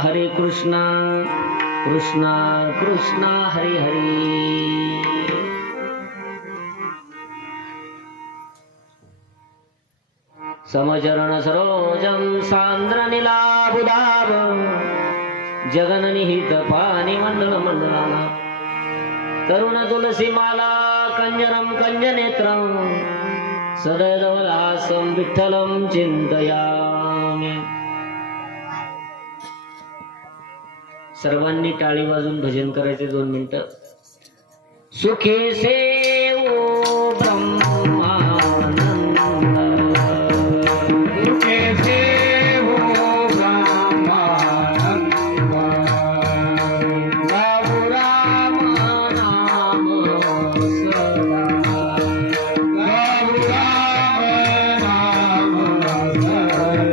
हरे कृष्णा कृष्णा कृष्णा हरे हरे। समचरण सरोजं सान्द्र नीलाभुधाभ जगन्निहित पानि मंडल मंडलाना तरुण तुलसी माला कंजरं कंजनेत्रं सदयदवलासं विठ्ठलं चिंतयामि। सर्वांनी टाळी वाजून भजन करायचे 2 मिनिटं। सुखे सेवो ब्रह्मानंद सुखे सेवो ब्रह्मानंद गाऊ राम नाम सदा गाऊ राम नाम वासुदेव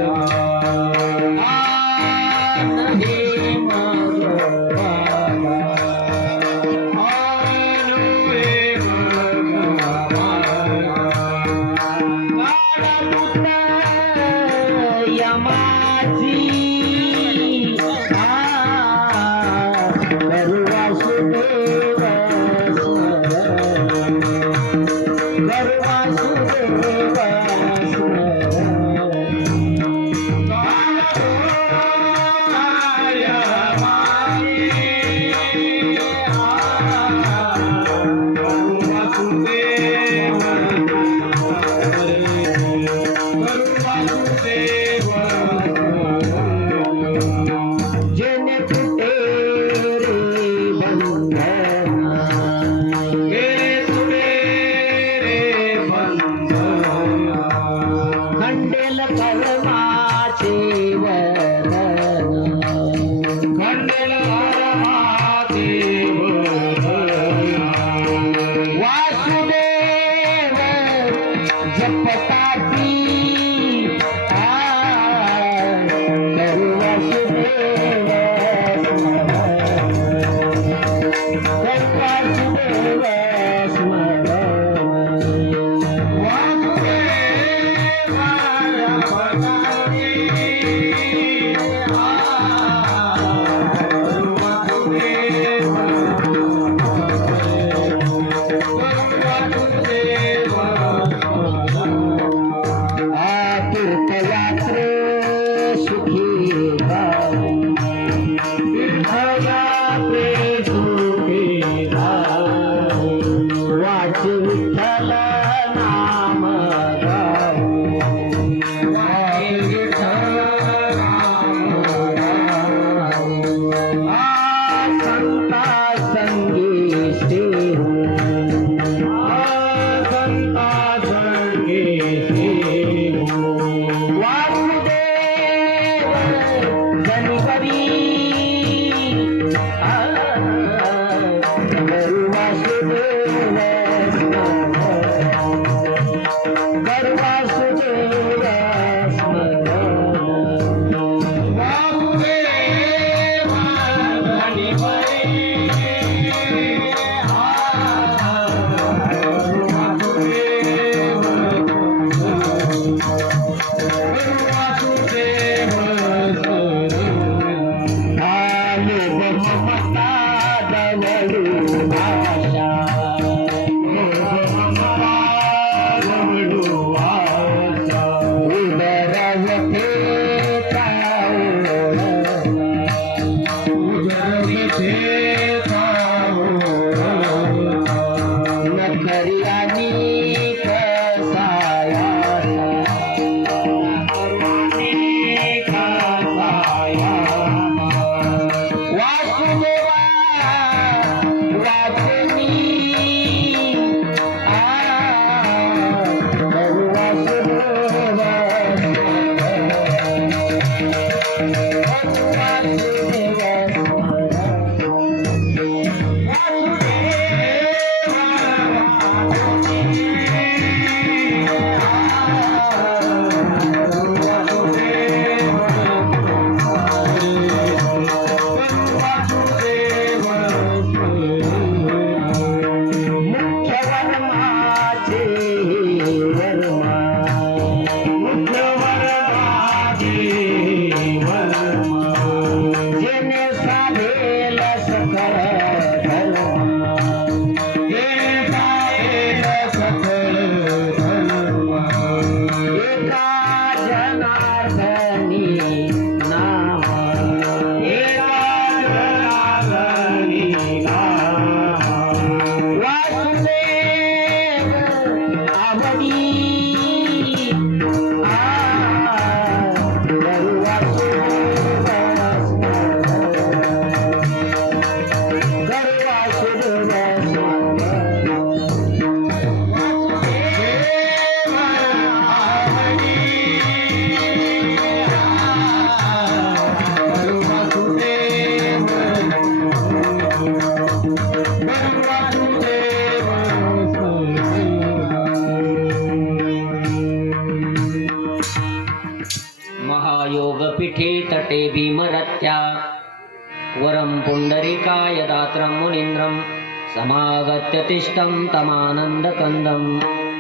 जेने साधेल सकळ एका जनार्दनी नाम वासुदेव आवडी महायोगपीठे तटे भीमरत्या वरं पुंडरीकाय दात्रं मुनीन्द्रं समागत्य तिष्ठं तमानन्दकन्दं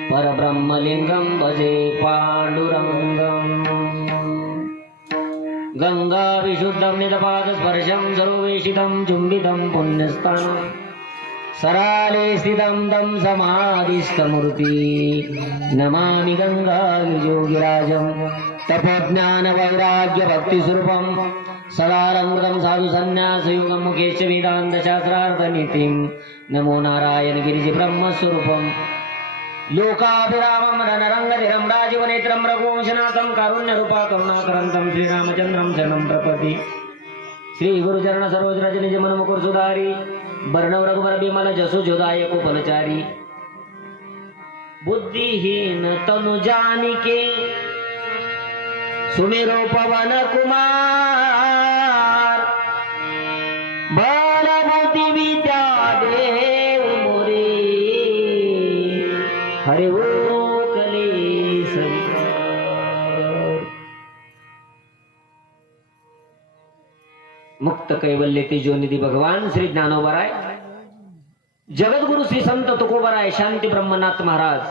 परब्रह्मलिङ्गं भजे पाण्डुरङ्गम् गंगा विशुद्धं निदपादस्पर्शं सर्ववेशितं चुम्बितं पुण्यस्थानं सराले स्थितं तं समाधिस्थमूर्ति नमामि गंगा योगिराजं तपोज्ञान वैराग्य भक्ति स्वरूपं सदारंगं साधु संन्यास योगं मुखेश वेदांत शास्त्रार्थ नीतिं नमो नारायण गिरिजि ब्रह्मस्वरूपं लोकाभिरामं रणरंगधीरं राजीवनेत्रं रघुवंशनाथं कारुण्यरूपा करुणाकरन्तं श्रीरामचन्द्रं शरणं प्रपदि श्री गुरुचरण सरोज रज निज मन मुकुर सुधारी वर्णव रघुवर बिमल जसु जोदायक फलचारी बुद्धिहीन तनु जानिके सुमेरो पवन कुमार बल बुद्धि विद्या देव मोरे हरे ओ कले मुक्त कैवल्य तेजोनिधी भगवान श्री ज्ञानोबराय जगद्गुरु श्री संत तुकोबराय शांती ब्रह्मनाथ महाराज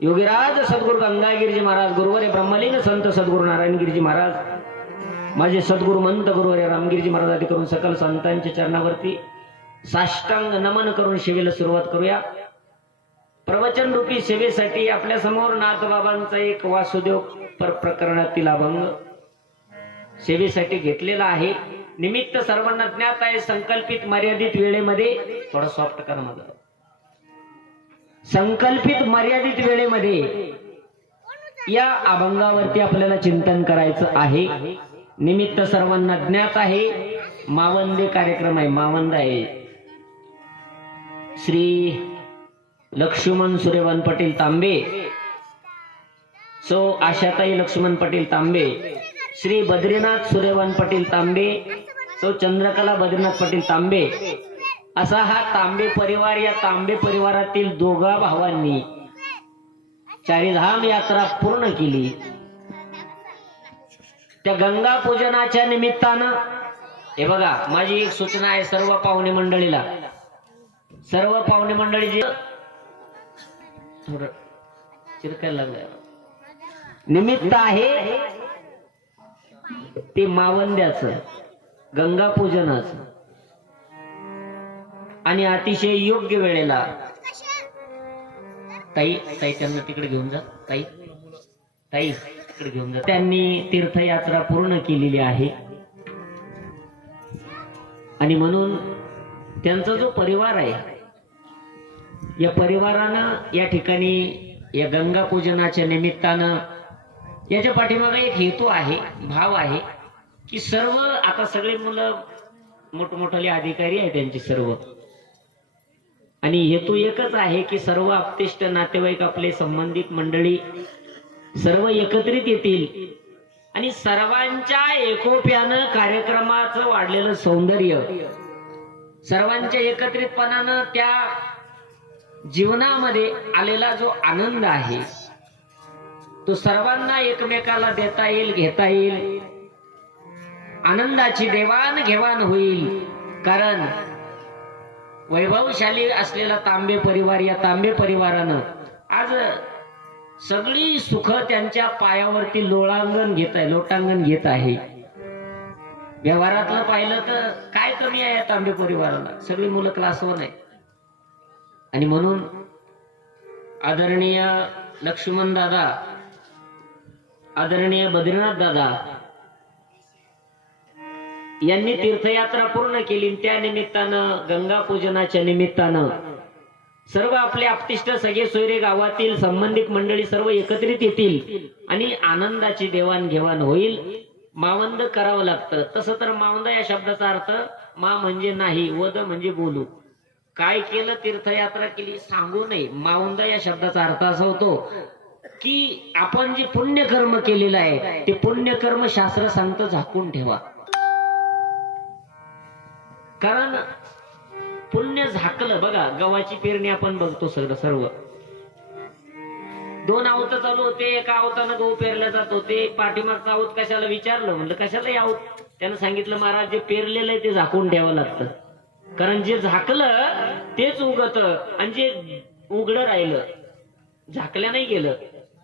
योगीराज सद्गुरु गंगागिरीजी महाराज गुरुवर्य ब्रह्मलीन संत सद्गुरु नारायणगिरीजी महाराज माझे सद्गुरु मंत गुरुवर्य रामगिरीजी महाराज आदी करून सकल संतांच्या चरणावरती साष्टांग नमन करून सेवेला सुरुवात करूया। प्रवचन रूपी सेवेसाठी आपल्या समोर नाथबाबांचा एक वासुदेव प्रकरणातील अभंग सेवेसाठी घेतलेला आहे। निमित्त सर्वांना ज्ञात आहे, संकल्पित मर्यादित वेळेमध्ये थोडा सॉफ्ट करा माझा, संकल्पित मर्यादित वेळेमध्ये या अभंगावरती आपल्याला चिंतन करायचं आहे। निमित्त सर्वांना ज्ञात आहे, मावंदे कार्यक्रम आहे, मावंद आहे श्री लक्ष्मण सूर्यवान पाटील तांबे, सो आशाताई लक्ष्मण पाटील तांबे, श्री बद्रीनाथ सूर्यवान पाटील तांबे, सो चंद्रकला बद्रीनाथ पाटील तांबे, असा हा तांबे परिवार। या तांबे परिवारातील दोघा भावांनी चारीधाम यात्रा पूर्ण केली। त्या गंगा पूजनाच्या निमित्तानं हे बघा, माझी एक सूचना आहे सर्व पाहुणे मंडळीला, सर्व पाहुणे मंडळी जे थोडं चिरकायला लागलं निमित्त आहे ते मावंद्याचं गंगा पूजनाचं, आणि अतिशय योग्य वेळेला ताई ताई त्यांना तिकडे घेऊन जा, ताई ताई तिकडे घेऊन जा, त्यांनी तीर्थयात्रा पूर्ण केलेली आहे। आणि म्हणून त्यांचा जो परिवार आहे, या परिवारानं या ठिकाणी या गंगा पूजनाच्या निमित्तानं याच्या पाठीमागे एक हेतू आहे, भाव आहे की सर्व आता सगळे मुलं मोठमोठाले अधिकारी आहे त्यांचे सर्व, आणि हेतू एकच आहे की सर्व आपतिष्ट नातेवाईक आपले संबंधित मंडळी सर्व एकत्रित येतील आणि सर्वांच्या एकोप्यानं कार्यक्रमाचं वाढलेलं सौंदर्य, सर्वांच्या एकत्रितपणानं त्या जीवनामध्ये आलेला जो आनंद आहे तो सर्वांना एकमेकाला देता येईल, घेता येईल, आनंदाची देवाणघेवाण होईल। कारण वैभवशाली असलेला तांबे परिवार, या तांबे परिवारानं आज सगळी सुख त्यांच्या पायावरती लोटांगण घेत आहे. व्यवहारातलं पाहिलं तर काय कमी आहे या तांबे परिवाराला, सगळी मुलं क्लास 1 आहे. आणि म्हणून आदरणीय लक्ष्मण दादा, आदरणीय बद्रीनाथ दादा यांनी तीर्थयात्रा पूर्ण केली. त्या निमित्तानं, गंगा पूजनाच्या निमित्तानं सर्व आपले आपतिष्ट सगळे सोयरे, गावातील संबंधित मंडळी सर्व एकत्रित येतील आणि आनंदाची देवाणघेवाण होईल. मावंद करावं लागतं. तसं तर मावंद या शब्दाचा अर्थ मा म्हणजे नाही, वद म्हणजे बोलू. काय केलं, तीर्थयात्रा केली सांगू नये. मावंद या शब्दाचा अर्थ असा होतो की आपण जे पुण्यकर्म केलेलं आहे ते पुण्यकर्म शास्त्र सांगतं झाकून ठेवा. कारण पुण्य झाकलं, बघा गव्हाची पेरणी आपण बघतो सर्व 2 आवत चालू होते. एका आवतानं गहू पेरला जात होते. पाठीमागचा आवत कशाला विचारलं, म्हणलं कशाला आवत. त्यानं सांगितलं महाराज जे पेरलेलं आहे ते झाकून ठेवावं लागतं. कारण जे झाकलं तेच उगत आणि जे उघडं राहिलं, झाकल्या नाही गेलं,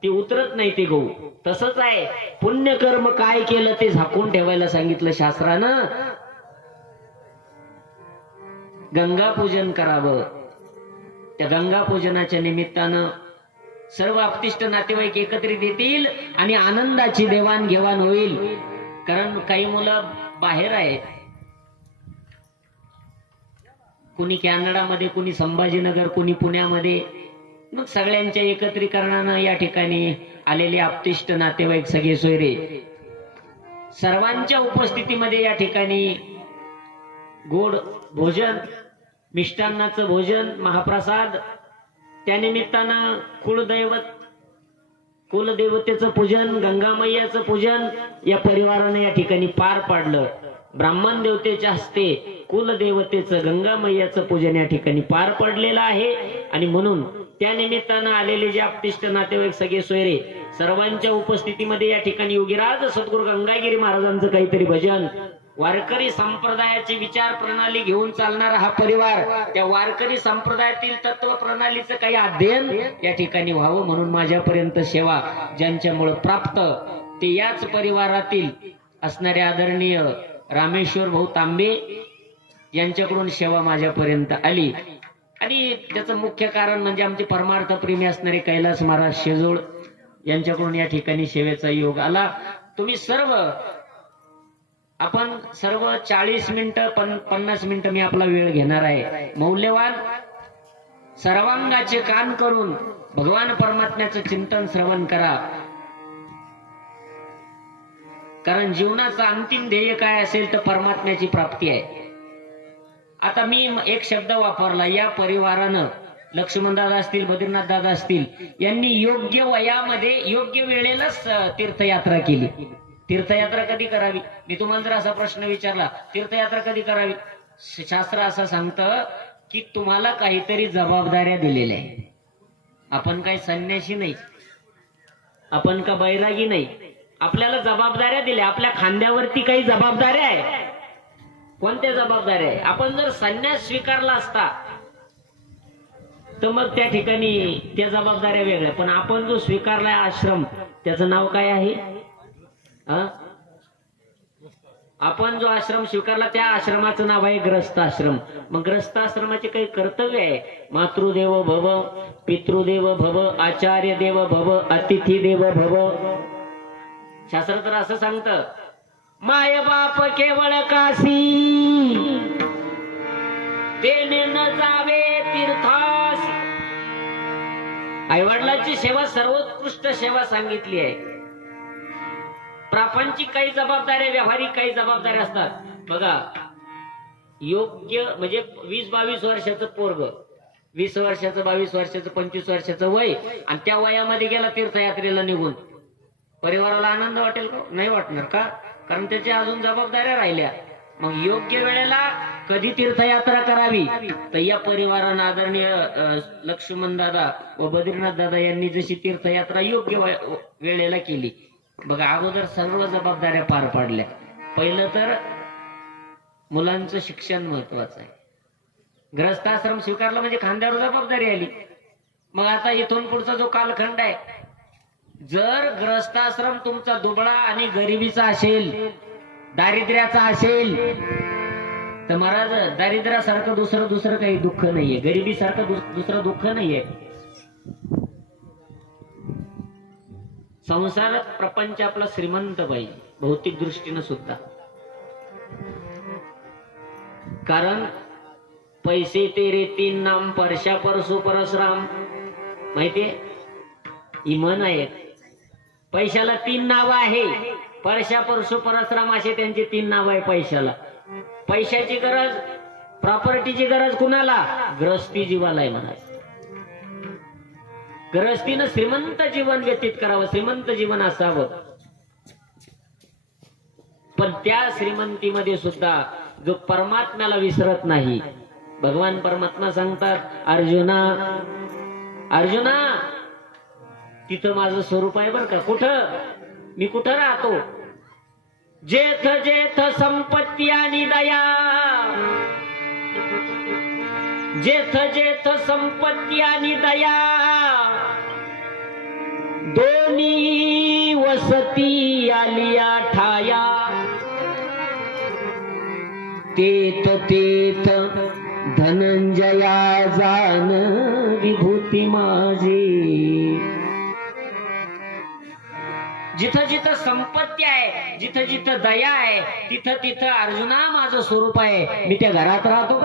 ते उतरत नाही ते गहू. तसंच आहे, पुण्यकर्म काय केलं ते झाकून ठेवायला सांगितलं शास्त्रानं. गंगा पूजन करावं. त्या गंगा पूजनाच्या निमित्तानं सर्व आपतिष्ट नातेवाईक एकत्रित येतील आणि आनंदाची देवाणघेवाण होईल. कारण काही मुलं बाहेर आहेत, कुणी कॅनडामध्ये, कुणी संभाजीनगर, कुणी पुण्यामध्ये. मग सगळ्यांच्या एकत्रीकरणानं या ठिकाणी आलेले आपतिष्ट नातेवाईक सगळे सोयरे सर्वांच्या उपस्थितीमध्ये या ठिकाणी गोड भोजन, मिष्टान्नाचं भोजन, महाप्रसाद, त्यानिमित्तानं कुलदेवतेचं पूजन, गंगामय्याचं पूजन या परिवारानं या ठिकाणी पार पाडलं. ब्राह्मण देवतेच्या हस्ते कुलदेवतेचं, गंगामय्याचं पूजन या ठिकाणी पार पडलेलं आहे. आणि म्हणून त्या निमित्तानं आलेले जे आपतिष्ट नातेवाईक सगळे सोयरे सर्वांच्या उपस्थितीमध्ये या ठिकाणी योगीराज सद्गुरू गंगागिरी महाराजांचं काहीतरी भजन, वारकरी संप्रदायाची विचार प्रणाली घेऊन चालणारा हा परिवार, त्या वारकरी संप्रदायातील तत्व प्रणालीचं काही अध्ययन या ठिकाणी व्हावं म्हणून माझ्यापर्यंत सेवा ज्यांच्यामुळे प्राप्त ते याच परिवारातील असणारे आदरणीय रामेश्वर भाऊ तांबे यांच्याकडून सेवा माझ्यापर्यंत आली. आणि त्याचं मुख्य कारण म्हणजे आमचे परमार्थ प्रेमी असणारे कैलास महाराज शेजोळ यांच्याकडून या ठिकाणी सेवेचा योग आला. तुम्ही आपण सर्व 40 मिनिटं 50 मिनिटं मी आपला वेळ घेणार आहे. मौल्यवान सर्वांगाचे कान करून भगवान परमात्म्याचं चिंतन श्रवण करा. कारण जीवनाचा अंतिम ध्येय काय असेल तर परमात्म्याची प्राप्ती आहे. आता मी एक शब्द वापरला, या परिवारानं लक्ष्मण दादा असतील, बद्रीनाथ दादा असतील, यांनी योग्य वयामध्ये योग्य वेळेलाच तीर्थयात्रा केली. तीर्थयात्रा कधी करावी, मी तुम्हाला जर असा प्रश्न विचारला, तीर्थयात्रा कधी करावी, शास्त्र असं सांगतं की तुम्हाला काहीतरी जबाबदाऱ्या दिलेल्या आहे. आपण काही संन्यासी नाही, आपण का बैरागी नाही, आपल्याला जबाबदाऱ्या दिल्या. आपल्या खांद्यावरती काही जबाबदाऱ्या आहे. कोणत्या जबाबदाऱ्या आहे? आपण जर संन्यास स्वीकारला असता तर मग त्या ठिकाणी त्या जबाबदाऱ्या वेगळ्या, पण आपण जो स्वीकारलाय आश्रम त्याचं नाव काय आहे? आपण जो आश्रम स्वीकारला त्या आश्रमाचं नाव आहे ग्रस्त आश्रम. मग ग्रस्त आश्रमाचे काही कर्तव्य आहे. मातृदेव भव, पितृदेव भव, आचार्य देव भव, अतिथी देव भव. शास्त्र तर असं सांगतं, माय बाप केवळ काशी, तेने न जावे तीर्थास. आईवडिलांची सेवा सर्वोत्कृष्ट सेवा सांगितली आहे. प्रापंचिक काही जबाबदाऱ्या, व्यावहारिक काही जबाबदाऱ्या असतात. बघा, योग्य म्हणजे 20-22 वर्षाचं पोरग, 20 वर्षाचं, 22 वर्षाचं, 25 वर्षाचं वय, आणि त्या वयामध्ये गेला तीर्थयात्रेला निघून, परिवाराला आनंद वाटेल का? नाही वाटणार. का? कारण त्याच्या अजून जबाबदाऱ्या राहिल्या. मग योग्य वेळेला कधी तीर्थयात्रा करावी, तर या परिवारानं आदरणीय लक्ष्मण दादा व बद्रीनाथ दादा यांनी जशी तीर्थयात्रा योग्य वेळेला केली. बघा, अगोदर सर्व जबाबदाऱ्या पार पाडल्या. पहिलं तर मुलांचं शिक्षण महत्वाचं आहे. ग्रस्ताश्रम स्वीकारला म्हणजे खांद्यावर जबाबदारी आली. मग आता इथून पुढचा जो कालखंड आहे जर ग्रस्ताश्रम तुमचा दुबळा आणि गरिबीचा असेल, दारिद्र्याचा असेल, तर महाराज दारिद्र्यासारखं दुसरं काही दुःख नाहीये, गरिबीसारखं दुसरं दुःख नाहीये. संसार प्रपंच आपला श्रीमंत पाहिजे, भौतिक दृष्टीनं सुद्धा. कारण पैसे तेरे तीन नाम, परशा परसो परशुराम, माहितीये इमन आहे. पैशाला तीन नाव आहे, परशा परशु परशुराम असे त्यांची तीन नाव आहे पैशाला. पैशाची गरज, प्रॉपर्टीची गरज कुणाला? ग्रस्ती जीवाला आहे म्हणा. ग्रस्तीनं श्रीमंत जीवन व्यतीत करावं, श्रीमंत जीवन असावं. पण त्या श्रीमंतीमध्ये सुद्धा जो परमात्म्याला विसरत नाही. भगवान परमात्मा सांगतात, अर्जुना अर्जुना तिथं माझं स्वरूप आहे बर का. कुठं? मी कुठं राहतो? जेथ जेथ संपत्ती आणि दया, जेथ जेथ संपत्ती आणि दया, दोन्ही वसती आलिया ठाया, तेथ तेथ धनंजया जान विभूती माझी. जिथं जिथं संपत्ती आहे, जिथं जिथं दया आहे, तिथं तिथं अर्जुना माझं स्वरूप आहे. मी त्या घरात राहतो.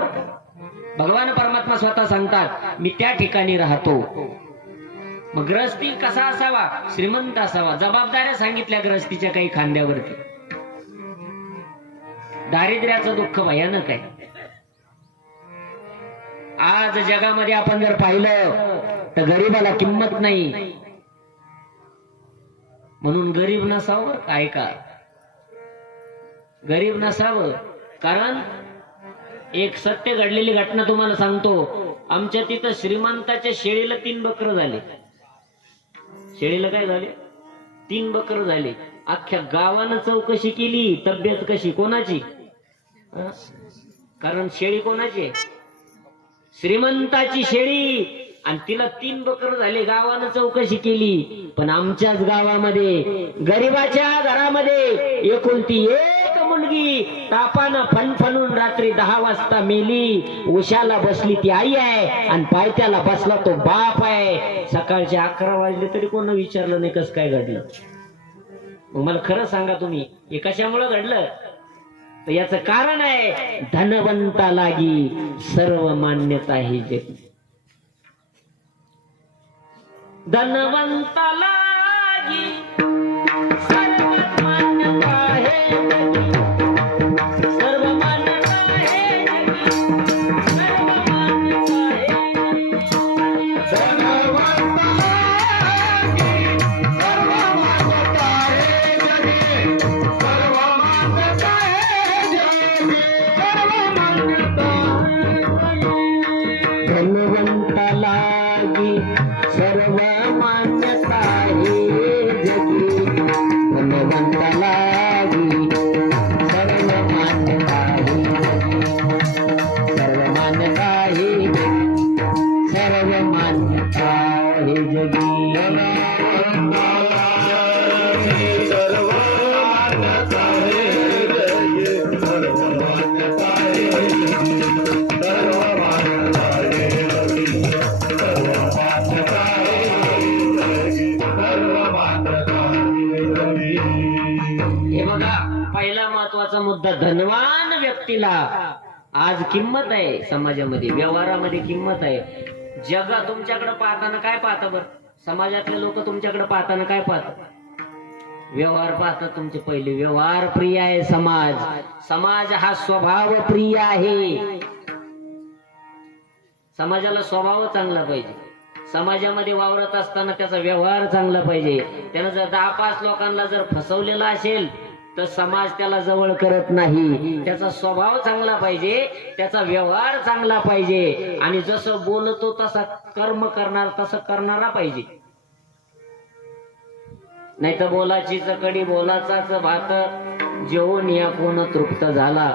भगवान परमात्मा स्वतः सांगतात, मी त्या ठिकाणी राहतो. मग ग्रस्ती कसा असावा? श्रीमंत असावा. जबाबदाऱ्या सांगितल्या ग्रस्तीच्या काही खांद्यावरती. दारिद्र्याचं दुःख भयानक आहे. आज जगामध्ये आपण जर पाहिलं तर गरीबाला किंमत नाही. म्हणून गरीब नसावं काय का, गरीब नसावं. कारण एक सत्य घडलेली घटना तुम्हाला सांगतो. आमच्या तिथं श्रीमंताच्या शेळीला 3 बकर झाले. शेळीला काय झाले? 3 बकर झाले. अख्ख्या गावानं चौकशी केली, तब्येत कशी, कोणाची? कारण शेळी कोणाची? श्रीमंताची शेळी, आणि तिला 3 बकर झाले. गावानं चौकशी केली, पण आमच्याच गावामध्ये गरीबाच्या घरामध्ये एकुलती एक मुलगी तापानं फणफणून रात्री 10 वाजता मेली. उशाला बसली ती आई आहे, आणि पायथ्याला बसला तो बाप आहे. सकाळचे 11 वाजले तरी कोण विचारलं नाही कसं काय घडलं. मग मला खरं सांगा तुम्ही, हे कशामुळे घडलं? तर याचं कारण आहे, धनवंता लागी सर्व मान्यता ही जग. धनवंता लागी सर्व मान्यता आहे जगी, सर्व मान्यता आहे जगी, सर्व मान्यता आहे जगी. धनवंता लागी सर्व मान्यता आहे जगी, सर्व मान्यता आहे जगी, सर्व मान्यता आहे जगी. धनवंता लागी सर्व मान्यता आहे जगी, धनवंता लागी सर्व मान्यता आहे जगी, सर्व मान्यता आहे जगी, सर्व मान्यता आहे जगी. पहिला महत्वाचा मुद्दा, धनवान व्यक्तीला आज किंमत आहे समाजामध्ये, व्यवहारामध्ये किंमत आहे. जग तुमच्याकडे पाहताना काय पाहतं बरं? समाजातले लोक तुमच्याकडे पाहताना काय पाहतात? व्यवहार पाहतात तुमचे. पहिले व्यवहार प्रिय आहे समाज. समाज हा स्वभाव प्रिय आहे. समाजाला स्वभाव चांगला पाहिजे. समाजामध्ये वावरत असताना त्याचा व्यवहार चांगला पाहिजे. त्यानं जर 10-5 लोकांना जर फसवलेला असेल तर समाज त्याला जवळ करत नाही. त्याचा स्वभाव चांगला पाहिजे, त्याचा व्यवहार चांगला पाहिजे, आणि जसं बोलतो तसा कर्म करणार, तसं करणारा पाहिजे. नाही तर बोलाची चकडी बोलाचाच भात, जेवून या कोण तृप्त झाला.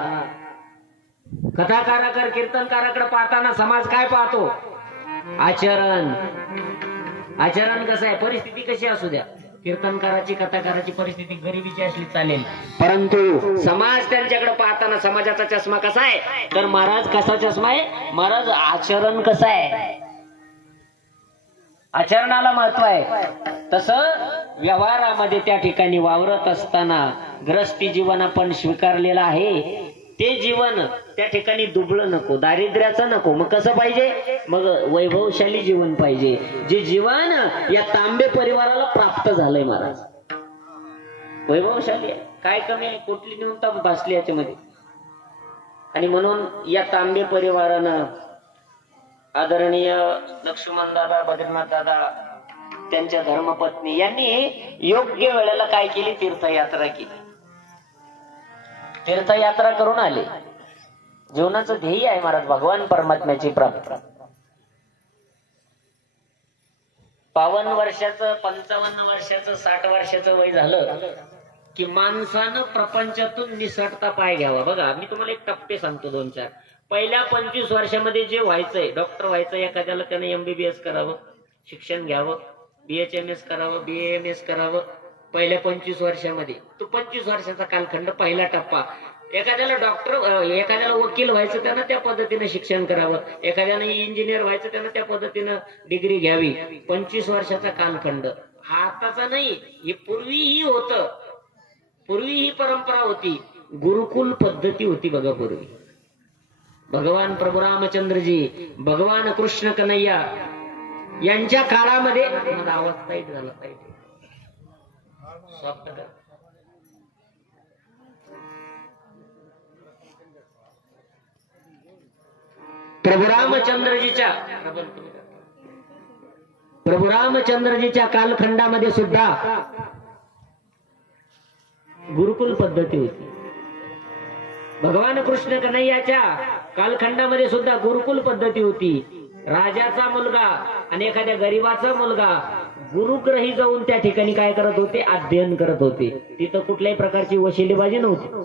कथाकाराकडे, कीर्तनकाराकडे पाहताना समाज काय पाहतो? आचरण. आचरण कसं आहे? परिस्थिती कशी असू द्या, कीर्तनकाराची कथाकाराची परिस्थिती गरिबीची असली चालेल, परंतु समाज त्यांच्याकडे पाहताना समाजाचा चष्मा कसा आहे, तर महाराज कसा चष्मा आहे, महाराज आचरण कसं आहे, आचरणाला महत्व आहे. तसं व्यवहारामध्ये त्या ठिकाणी वावरत असताना ग्रस्ती जीवन आपण स्वीकारलेलं आहे. ते जीवन त्या ठिकाणी दुबळं नको, दारिद्र्याचं नको. मग कसं पाहिजे, मग वैभवशाली जीवन पाहिजे, जे जीवन या तांबे परिवाराला प्राप्त झालंय. महाराज वैभवशाली आहे, काय कमी आहे, कुठली न्यूनता भासली याच्यामध्ये. आणि म्हणून या तांबे परिवारानं आदरणीय लक्ष्मण दादा, बद्रीनाथ दादा, त्यांच्या धर्मपत्नी यांनी योग्य वेळेला काय केली, तीर्थयात्रा केली. तीर्थयात्रा करून आले. जीवनाचं ध्येय आहे महाराज भगवान परमात्म्याची प्राप्ती. 52 वर्षाचं, 55 वर्षाचं, 60 वर्षाचं वय झालं की माणसानं प्रपंचातून निसटता पाय घ्यावा. बघा मी तुम्हाला एक टप्पे सांगतो 2-4. पहिल्या 25 वर्षामध्ये जे व्हायचंय, डॉक्टर व्हायचं एखाद्याला, त्याने MBBS करावं, शिक्षण घ्यावं, BHMS करावं, BAMS करावं. पहिल्या 25 वर्षामध्ये तो 25 वर्षाचा कालखंड पहिला टप्पा. एखाद्याला डॉक्टर, एखाद्याला वकील व्हायचं त्यानं त्या पद्धतीने शिक्षण करावं, एखाद्याला इंजिनियर व्हायचं त्यानं त्या पद्धतीनं डिग्री घ्यावी. 25 वर्षाचा कालखंड हा आताचा नाही, हे पूर्वीही होतं. पूर्वी ही परंपरा होती, गुरुकुल पद्धती होती. बघा पूर्वी भगवान प्रभू रामचंद्रजी, भगवान कृष्ण कन्हैया यांच्या काळामध्ये, माझा आवाज टाईट झाला, टाईट प्रभू रामचंद्रजीच्या कालखंडामध्ये सुद्धा गुरुकुल पद्धती होती. भगवान कृष्ण कन्हैयाच्या कालखंडामध्ये सुद्धा गुरुकुल पद्धती होती. राजाचा मुलगा आणि एखाद्या गरीबाचा मुलगा गुरुग्रही जाऊन त्या ठिकाणी काय करत होते, अध्ययन करत होते. तिथं कुठल्याही प्रकारची वशिलेबाजी नव्हती,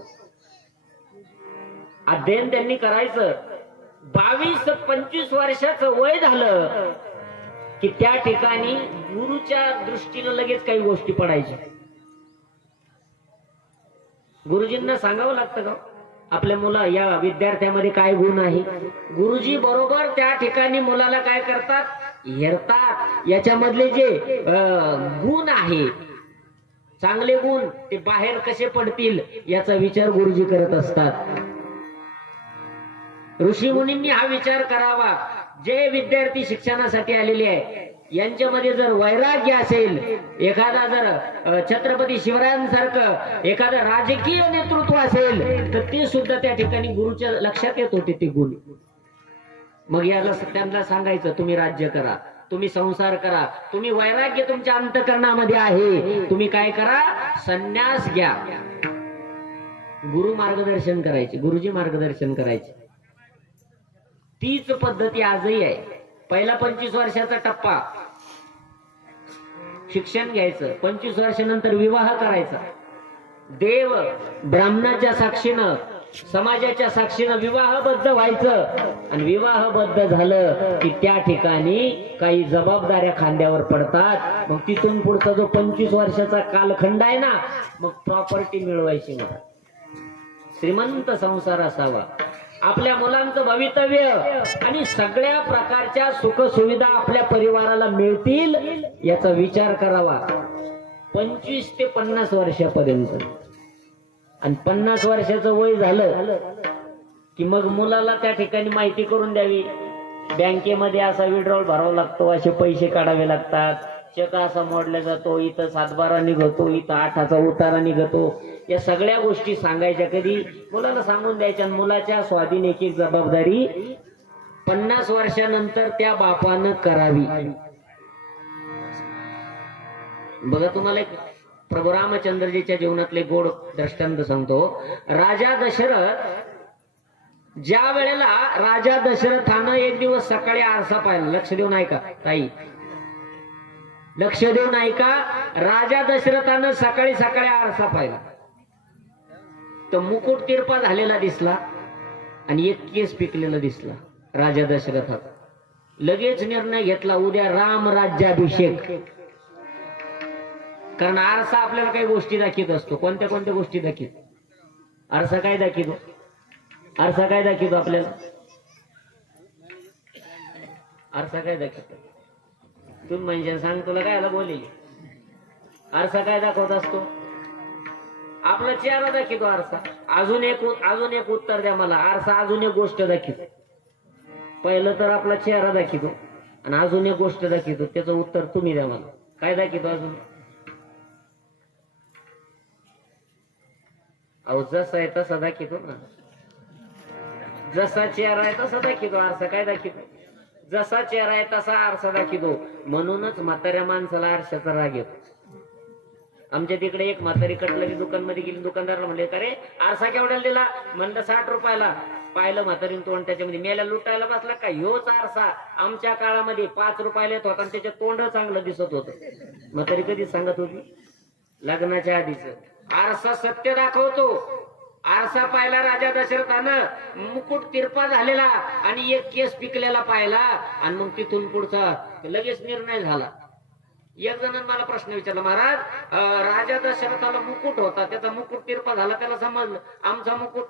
अध्ययन त्यांनी करायचं. 22-25 वर्षाचं वय झालं की त्या ठिकाणी गुरुच्या दृष्टीनं लगेच काही गोष्टी पडायच्या. गुरुजींना सांगावं लागतं का आपल्या मुला या विद्यार्थ्यामध्ये काय गुण आहे. गुरुजी बरोबर त्या ठिकाणी मुलाला काय करतात, हेरतात. याच्यामधले जे गुण आहे, चांगले गुण, ते बाहेर कसे पडतील याचा विचार गुरुजी करत असतात. ऋषी मुनींनी हा विचार करावा. जे विद्यार्थी शिक्षणासाठी आलेले आहे यांच्यामध्ये जर वैराग्य असेल, एखादा जर छत्रपती शिवरायांसारखं एखादं राजकीय नेतृत्व असेल तर ते सुद्धा त्या ठिकाणी गुरुच्या लक्षात येत होते ते गुण. मग याला त्यांना सांगायचं, तुम्ही राज्य करा, तुम्ही संसार करा, तुम्ही वैराग्य तुमच्या अंतःकरणामध्ये आहे, तुम्ही काय करा, संन्यास घ्या. गुरु मार्गदर्शन करायचे, गुरुजी मार्गदर्शन करायचे. तीच पद्धती आजही आहे. पहिला 25 वर्षाचा टप्पा शिक्षण घ्यायचं, 25 वर्षानंतर विवाह करायचा. देव ब्राह्मणाच्या साक्षीनं, समाजाच्या साक्षीनं विवाहबद्ध व्हायचं. आणि विवाहबद्ध झालं की त्या ठिकाणी काही जबाबदाऱ्या खांद्यावर पडतात. मग तिथून पुढचा जो 25 वर्षाचा कालखंड आहे ना, मग प्रॉपर्टी मिळवायची, श्रीमंत संसार असावा, आपल्या मुलांचं भवितव्य आणि सगळ्या प्रकारच्या सुख सुविधा आपल्या परिवाराला मिळतील याचा विचार करावा. 25 ते 50 वर्षापर्यंत. आणि 50 वर्षाचं वय झालं की मग मुलाला त्या ठिकाणी माहिती करून द्यावी. बँकेमध्ये असा विड्रॉल भरावा लागतो, असे पैसे काढावे लागतात, चेक असा मोडला जातो, इथं 7-12 निघतो, इथं 8चा उतारा निघतो. या सगळ्या गोष्टी सांगायच्या, कधी मुलाला सांगून द्यायच्या. मुलाच्या स्वाधीन एक जबाबदारी 50 वर्षानंतर त्या बापानं करावी. बघा तुम्हाला एक प्रभू रामचंद्रजीच्या जीवनातले गोड दृष्टांत सांगतो. राजा दशरथ, ज्या वेळेला राजा दशरथानं एक दिवस सकाळी आरसा पाहिला, लक्ष देऊन ऐका ताई, लक्ष देऊन ऐका. राजा दशरथानं सकाळी सकाळी आरसा पाहिला तर मुकुट तिरपा झालेला दिसला आणि एक केस पिकलेला दिसला. राजा दशरथात लगेच निर्णय घेतला, उद्या राम राज्याभिषेक. कारण आरसा आपल्याला काही गोष्टी दाखवत असतो. कोणत्या कोणत्या गोष्टी दाखवतो आरसा? काय दाखवतो आरसा? काय दाखवतो आपल्याला आरसा? काय दाखवतो? तुम्ही म्हणजे सांग, तुला काय बोलेल. आरसा काय दाखवत असतो? आपला चेहरा दाखवतो आरसा. अजून एक उत्तर द्या मला. आरसा अजून एक गोष्ट दाखवतो. पहिलं तर आपला चेहरा दाखवतो आणि अजून एक गोष्ट दाखवतो. त्याचं उत्तर तुम्ही द्या मला. काय दाखवतो अजून? अहो जसा आहे तसा दाखवतो ना. जसा चेहरा आहे तसा दाखवतो आरसा. काय दाखवतो? जसा चेहरा आहे तसा आरसा दाखवतो. म्हणूनच म्हाताऱ्या माणसाला आरशाचा राग येतो. आमच्या तिकडे एक म्हातारी कटलरी दुकान मध्ये गेली. दुकानदाराला म्हणले, का रे आरसा केवढ्याला दिला? म्हणलं 60 रुपयाला. पाहिलं म्हातारीन तोंड त्याच्यामध्ये. मेल्या लुटायला बसला का? ह्योच आरसा आमच्या काळामध्ये 5 रुपयाला येत होता आणि त्याच्या तोंड चांगलं दिसत होतं. म्हातारी कधी सांगत होती? लग्नाच्या आधीच. आरसा सत्य दाखवतो. आरसा पाहिला राजा दशरथानं, मुकुट तिरपा झालेला आणि एक केस पिकलेला पाहिला आणि मग तिथून पुढचा लगेच निर्णय झाला. एक जणांनी मला प्रश्न विचारला, महाराज राजा दशरथाला मुकुट होता, त्याचा मुकुट तिरपा झाला, त्याला समजलं. आमचा मुकुट,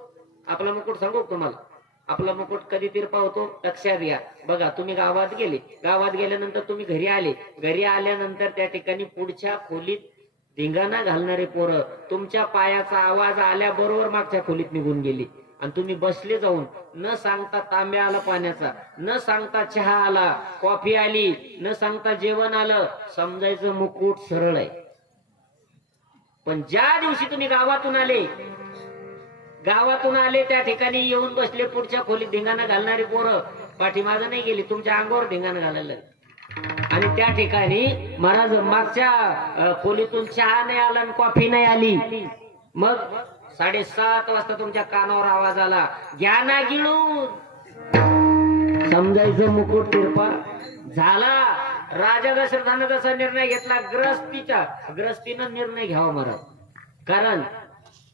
आपला मुकुट सांगू तुम्हाला, आपला मुकुट कधी तिरपा होतो? लक्षात घ्या. बघा, तुम्ही गावात गेले, गावात गेल्यानंतर तुम्ही घरी आले, घरी आल्यानंतर त्या ठिकाणी पुढच्या खोलीत धिंगाणा घालणारे पोरं तुमच्या पायाचा आवाज आल्याबरोबर मागच्या खोलीत निघून गेली आणि तुम्ही बसले जाऊन. न सांगता तांब्या आला पाण्याचा, न सांगता चहा आला, कॉफी आली, न सांगता जेवण आलं. समजायचं मुकुट सरळ आहे. पण ज्या दिवशी तुम्ही गावातून आले त्या ठिकाणी येऊन बसले पुढच्या खोलीत धिंगाणा घालणारी पोरं, पाठीमागं नाही गेली, तुमच्या अंगावर धिंगाणा घालायला. आणि त्या ठिकाणी महाराज मागच्या खोलीतून चहा नाही आला आणि कॉफी नाही आली. मग 7:30 वाजता तुमच्या कानावर आवाज आला, घ्या ना गिळून. समजायचं मुकुट तिरपा झाला. राजा दशरथानं जसा निर्णय घेतला, ग्रस्तीनं निर्णय घ्यावा महाराज. कारण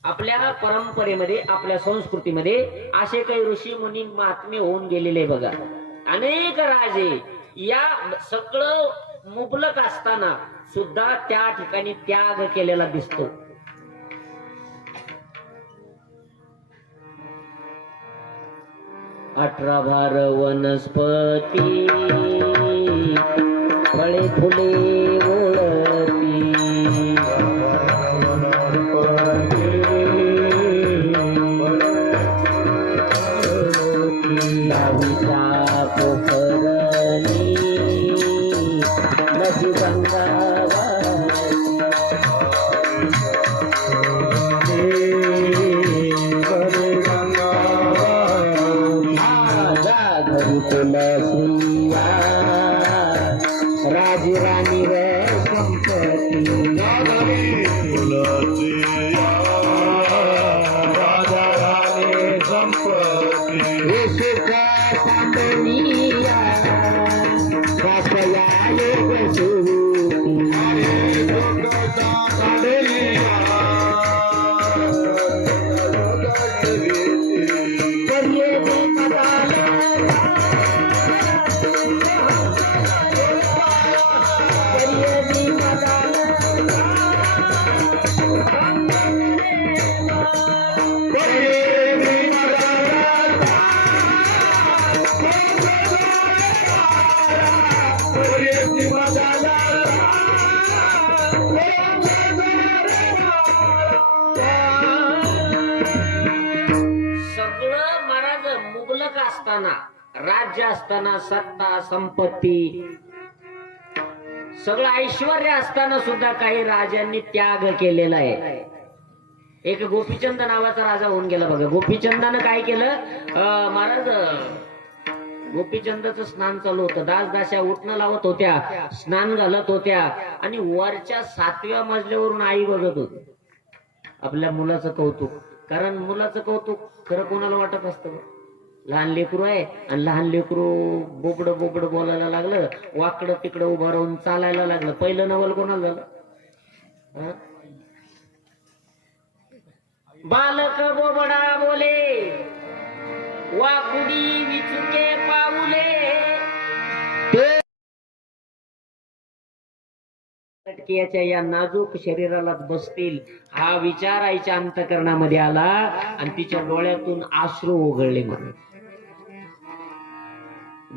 आपल्या परंपरेमध्ये, आपल्या संस्कृतीमध्ये असे काही ऋषी मुनी महात्मे होऊन गेलेले बघा. अनेक राजे या सगळं मुबलक असताना सुद्धा त्या ठिकाणी त्याग केलेला दिसतो. अठरा भार वनस्पती, फळे फुले ओळती, दहावीच्या पोखरणी नदी राजी राणी रे संपत्ती, राजा राणी संपत्ती, सांडणीया राज्य असताना, सत्ता संपत्ती सगळं ऐश्वर्य असताना सुद्धा काही राजांनी त्याग केलेला आहे. एक गोपीचंद नावाचा राजा होऊन गेला बघा. गोपीचंदानं काय केलं महाराज, गोपीचंदाचं स्नान चालू होतं, दासदास्या उठणं लावत होत्या, स्नान घालत होत्या आणि वरच्या 7व्या मजल्यावरून आई बघत होती आपल्या मुलाचं कौतुक. कारण मुलाचं कौतुक खरं कोणाला वाटत असतं? लहान लेकरू आहे आणि लहान लेकरू बोबड बोलायला लागलं, वाकडं तिकडं उभं राहून चालायला लागलं. पहिलं नवल कोणाला झालं? बालक बोबडा बोले, वाकुडी विचुके पाऊले. टक्के या नाजूक शरीराला बसतील हा विचार आईच्या अंतःकरणामध्ये आला आणि तिच्या डोळ्यातून अश्रू ओघळले. म्हणून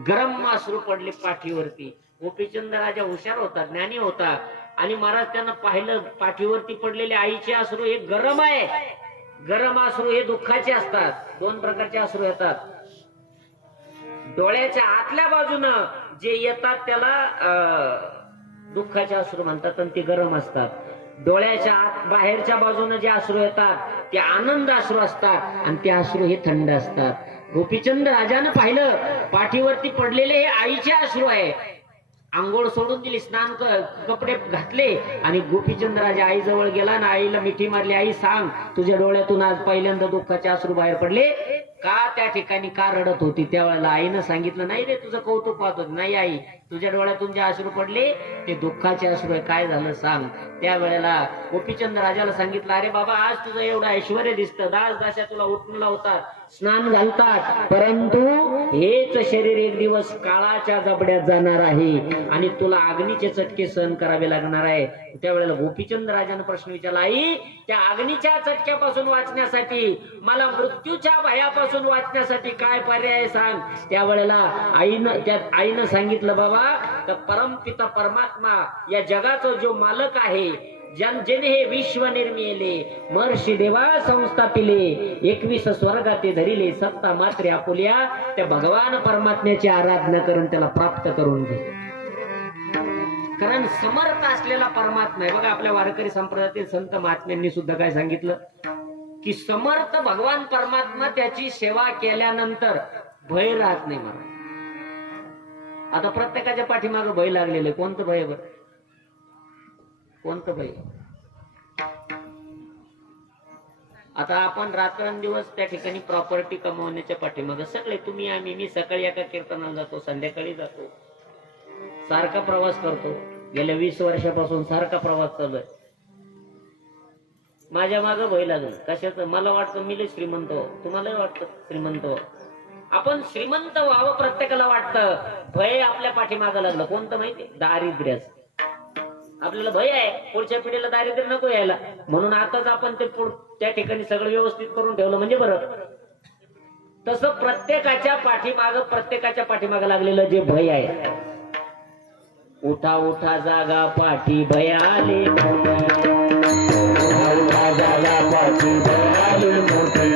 गरम अश्रू पडले पाठीवरती. गोपीचंद राजा हुशार होता, ज्ञानी होता आणि महाराज त्यांना पाहिलं पाठीवरती पडलेले आईचे अश्रू हे गरम आहे. गरम अश्रू हे दुःखाचे असतात. दोन प्रकारचे अश्रू येतात. डोळ्याच्या आतल्या बाजूनं जे येतात त्याला दुःखाचे अश्रू म्हणतात आणि ते गरम असतात. डोळ्याच्या आत बाहेरच्या बाजूनं जे अश्रू येतात ते आनंद अश्रू असतात आणि ते अश्रू हे थंड असतात. गोपीचंद राजानं पाहिलं पाठीवरती पडलेले हे आईचे अश्रू आहे. आंघोळ सोडून दिली, स्नान कपडे घातले आणि गोपीचंद राजा आई जवळ गेला ना आईला मिठी मारली. आई सांग, तुझ्या डोळ्यातून आज पहिल्यांदा दुःखाचे अश्रू बाहेर पडले का? त्या ठिकाणी का रडत होती? त्यावेळेला आईनं सांगितलं, नाही रे तुझं कौतुक पाहत होत. नाही आई, तुझ्या डोळ्यातून जे अश्रू पडले ते दुःखाचे अश्रू आहे. काय झालं सांग? त्यावेळेला गोपीचंद राजाला सांगितलं, अरे बाबा आज तुझं एवढं ऐश्वर्य दिसतं, दास दास्या तुला उठून लावतात, स्नान घालतात, परंतु हेच शरीर एक दिवस काळाच्या जबड्यात जाणार आहे आणि तुला अग्नीचे चटके सहन करावे लागणार आहे. त्यावेळेला गोपीचंद राजाने प्रश्न विचारला, आई त्या अग्नीच्या चटक्यापासून वाचण्यासाठी, मला मृत्यूच्या भयापासून वाचण्यासाठी काय पर्याय सांग? त्यावेळेला आईनं सांगितलं, बाबा तर परमपिता परमात्मा या जगाचा जो मालक आहे, ज्याने हे विश्व निर्मिले, महर्षी देवा संस्थापिले, 21 स्वर्गाते धरिले, सत्ता मात्रे आपुल्या, त्या भगवान परमात्म्याची आराधना करून त्याला प्राप्त करून घे. कारण समर्थ असलेला परमात्मा आहे. बघा आपल्या वारकरी संप्रदायातील संत महात्म्यांनी सुद्धा काय सांगितलं की समर्थ भगवान परमात्मा त्याची सेवा केल्यानंतर भय राहत नाही. मला आता प्रत्येकाच्या पाठीमागे भय लागलेलं. कोणतं भय? बरं कोणतं भय? आता आपण रात्रंदिवस त्या ठिकाणी प्रॉपर्टी कमवण्याच्या पाठीमागे सगळे, तुम्ही आम्ही, मी सकाळी एका कीर्तनाला जातो, संध्याकाळी जातो, सारखा प्रवास करतो. गेल्या 20 वर्षापासून सारखा प्रवास चालू आहे. माझ्या मागे भय लागलं. कशाचं? मला वाटतं मी लय श्रीमंत हो, तुम्हालाही वाटतं श्रीमंत हो, आपण श्रीमंत व्हावं प्रत्येकाला वाटतं. भय आपल्या पाठीमागं लागलं. कोणतं माहिती? दारिद्र्याचं. आपल्याला भय आहे पुढच्या पिढीला दारिद्र्य नको यायला, म्हणून आताच आपण ते त्या ठिकाणी सगळं व्यवस्थित करून ठेवलं म्हणजे बरं. तसं प्रत्येकाच्या पाठीमागं लागलेलं जे भय आहे, उठा उठा जागा पाठी भयाले मोठे, उठा जागा पाठी भयाले मोठे,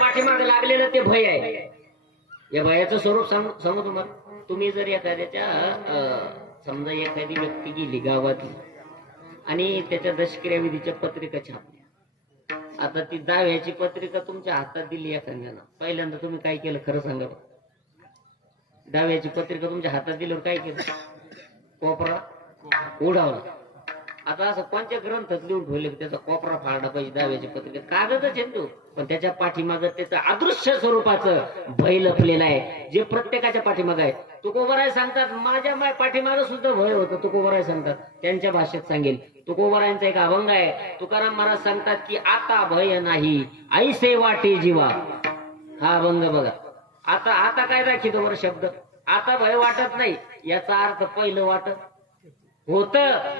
पाठीमागे लागलेलं ते भय आहे. या भयाचं स्वरूप सांगू तुम्हाला. तुम्ही जर एखाद्याच्या समजा एखादी व्यक्ती गेली गावातली आणि त्याच्या दशक्रिया विधीच्या पत्रिका छापल्या. आता ती दाव्याची पत्रिका तुमच्या हातात दिली एखाद्याला, पहिल्यांदा तुम्ही काय केलं खरं सांगा? दाव्याची पत्रिका तुमच्या हातात दिल्यावर काय केलं? कोपरा उडावला. आता असं कोणत्या ग्रंथात लिहून ठेवले की त्याचा कोपरा फाडला पाहिजे दाव्याची पत्रिका? कागदच येतो, पण त्याच्या पाठीमागं त्याचं अदृश्य स्वरूपाचं भय लपलेलं आहे, जे प्रत्येकाच्या पाठीमागं आहे. तुकोबराय सांगतात, माझ्या पाठीमागं सुद्धा भय होतं. तुकोबराय सांगतात, त्यांच्या भाषेत सांगेल. तुकोबरायांचा एक अभंग आहे. तुकाराम महाराज सांगतात की आता भय नाही ऐसे वाटे जीवा. हा अभंग बघा. आता काय दाखवतो बरं शब्द? आता भय वाटत नाही याचा अर्थ पहिलं वाटत होत.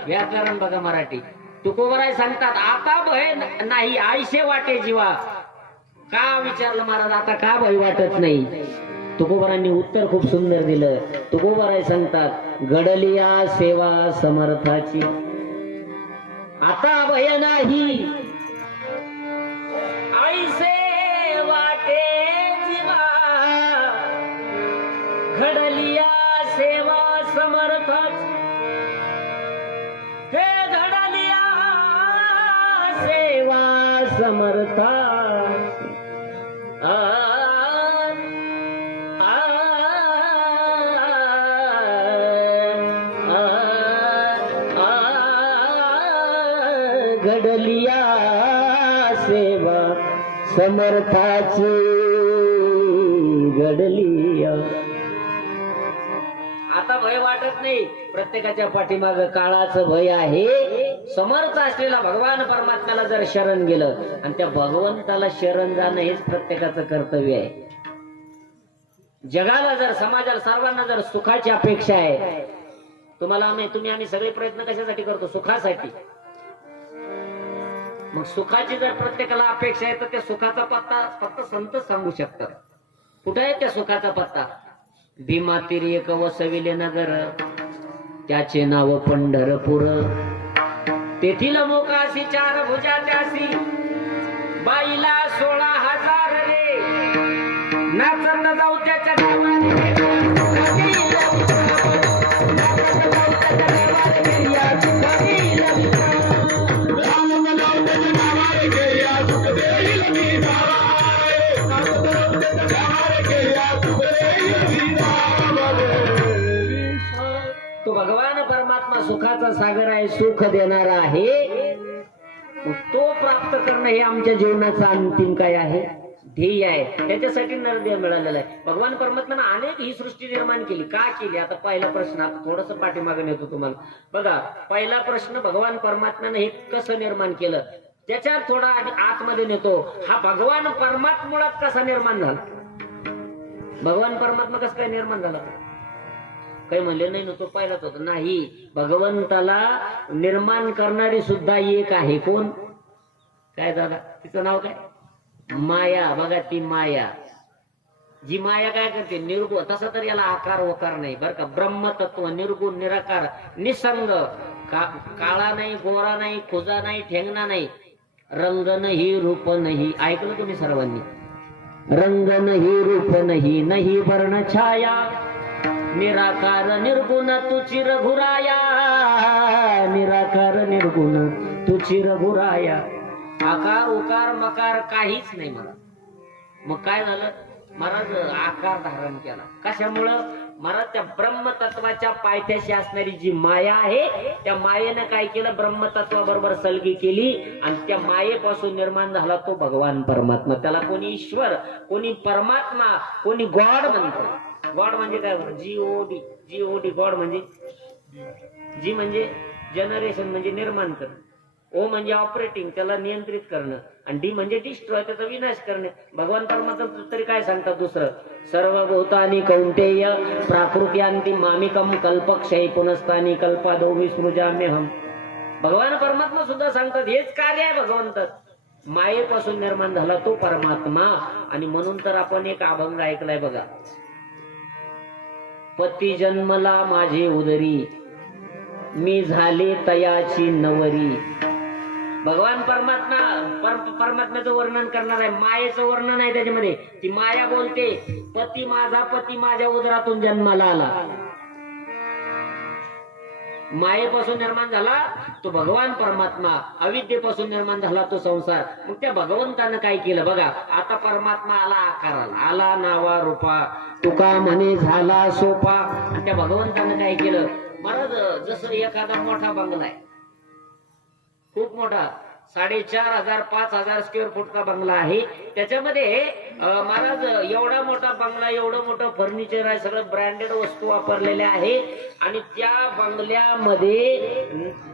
व्याकरण बघा मराठी. तुकोबराय सांगतात आता भय नाही ऐसे वाटे जीवा. का विचारलं महाराज, आता का भय वाटत नाही? तुकोबरांनी उत्तर खूप सुंदर दिलं. तुकोबराय सांगतात, घडलिया सेवा समर्थाची आता भय नाही ऐसे वाटे जीवा. घडलिया सेवा समर्थाची, हे घडलिया समर्था घडलिया सेवा समर्थाची घडलिया. आता भय वाटत नाही, प्रत्येकाच्या पाठीमाग काळाचं भय आहे. समर्थ असलेला भगवान परमात्म्याला जर शरण गेलं आणि त्या भगवंताला शरण जाणं हेच प्रत्येकाचं कर्तव्य आहे. जगाला जर, समाजाला, सर्वांना जर सुखाची अपेक्षा आहे, तुम्हाला आम्ही सगळे प्रयत्न कशासाठी करतो? सुखासाठी. मग सुखाची जर प्रत्येकाला अपेक्षा आहे तर त्या सुखाचा पत्ता फक्त संत सांगू शकतात. कुठे आहे त्या सुखाचा पत्ता? भीमा तीरी एक वसविले नगर, त्याचे नाव पंढरपूर. तेथील मोकाशी चार भुजा त्यासी, बाईला 16,000 रे. नाचत जाऊ त्याच्या तो भगवान परमात्मा सुखाचा सागर आहे, सुख देणारा आहे. तो प्राप्त करणं हे आमच्या जीवनाचं अंतिम काय आहे? ध्येय आहे. त्याच्यासाठी नरदेह मिळालेला आहे. भगवान परमात्म्यानं अनेक ही सृष्टी निर्माण केली. का केली? आता पहिला प्रश्न, आता थोडस पाठीमागे नेतो तुम्हाला. बघा, पहिला प्रश्न, भगवान परमात्म्यानं हे कसं निर्माण केलं, त्याच्यात थोडा आतमध्ये नेतो. हा भगवान परमात्मुळात कसा निर्माण झाला? भगवान परमात्मा कसं काय निर्माण झाला? काही म्हणले नाही ना, तो पहिलाच होता. नाही, भगवंताला निर्माण करणारी सुद्धा एक आहे. कोण? काय दादा, तिचं नाव काय? माया. बघा, ती माया, जी माया काय करते? निर्गुण. तसा तर याला आकार वकार नाही बरं का. ब्रह्मतत्व, निर्गुण, निराकार, निसंग, काळा नाही, गोरा नाही, खुजा नाही, ठेंगणा नाही, रंग नाही, रूप नाही. ऐकलं तुम्ही सर्वांनी? रंग नाही, रूप नाही, नाही वर्ण छाया, निराकार निर्गुण तुची रघुराया. निराकार निर्गुण तुची रघुराया. आकार उकार मकार काहीच नाही मला. मग काय झालं? महाराज आकार धारण केला. कशामुळं? महाराज त्या ब्रह्मतत्वाच्या पायथ्याशी असणारी जी माया आहे, त्या मायेनं काय केलं? ब्रह्मतत्वाबरोबर सलगी केली आणि त्या मायेपासून निर्माण झाला तो भगवान परमात्मा. त्याला कोणी ईश्वर, कोणी परमात्मा, कोणी गॉड म्हणतो. गॉड म्हणजे काय? जीओडी. जीओडी गॉड म्हणजे, जी म्हणजे जनरेशन, म्हणजे निर्माण करणं. ओ म्हणजे ऑपरेटिंग, त्याला नियंत्रित करणं. आणि डी म्हणजे डिस्ट्रॉय, त्याचा विनाश करणे. भगवान परमात्मा तरी काय सांगतात दुसरं? सर्वभूतानि कौंतेय प्राकृत्यांती मामिकम कल्पक्षय पुनस्तानी कल्पादो विस्मृजाम्यहम. भगवान परमात्मा सुद्धा सांगतात हेच कार्य आहे भगवंत. मायेपासून निर्माण झाला तो परमात्मा. आणि म्हणून तर आपण एक अभंग ऐकलाय बघा. पती जन्मला माझे उदरी, मी झाले तयाची नवरी. भगवान परमात्म्याचं वर्णन करणार आहे. मायेचं वर्णन आहे त्याच्यामध्ये. ती माया बोलते, पती माझा, पती माझ्या उदरातून जन्माला आला. मायेपासून निर्माण झाला तो भगवान परमात्मा, अविद्येपासून निर्माण झाला तो संसार. मग त्या भगवंतानं काय केलं बघा. आता परमात्मा आला आकाराला, आला नावा रूपा, तुका म्हणे झाला सोपा. त्या भगवंतानं काय केलं महाराज? जसं एखादा मोठा बंगला आहे, खूप मोठा, 4,500 5,000 स्क्वेअर फूटचा बंगला आहे. त्याच्यामध्ये महाराज एवढा मोठा बंगला, एवढं मोठं फर्निचर आहे, सगळं ब्रँडेड वस्तू वापरलेल्या आहे. आणि त्या बंगल्यामध्ये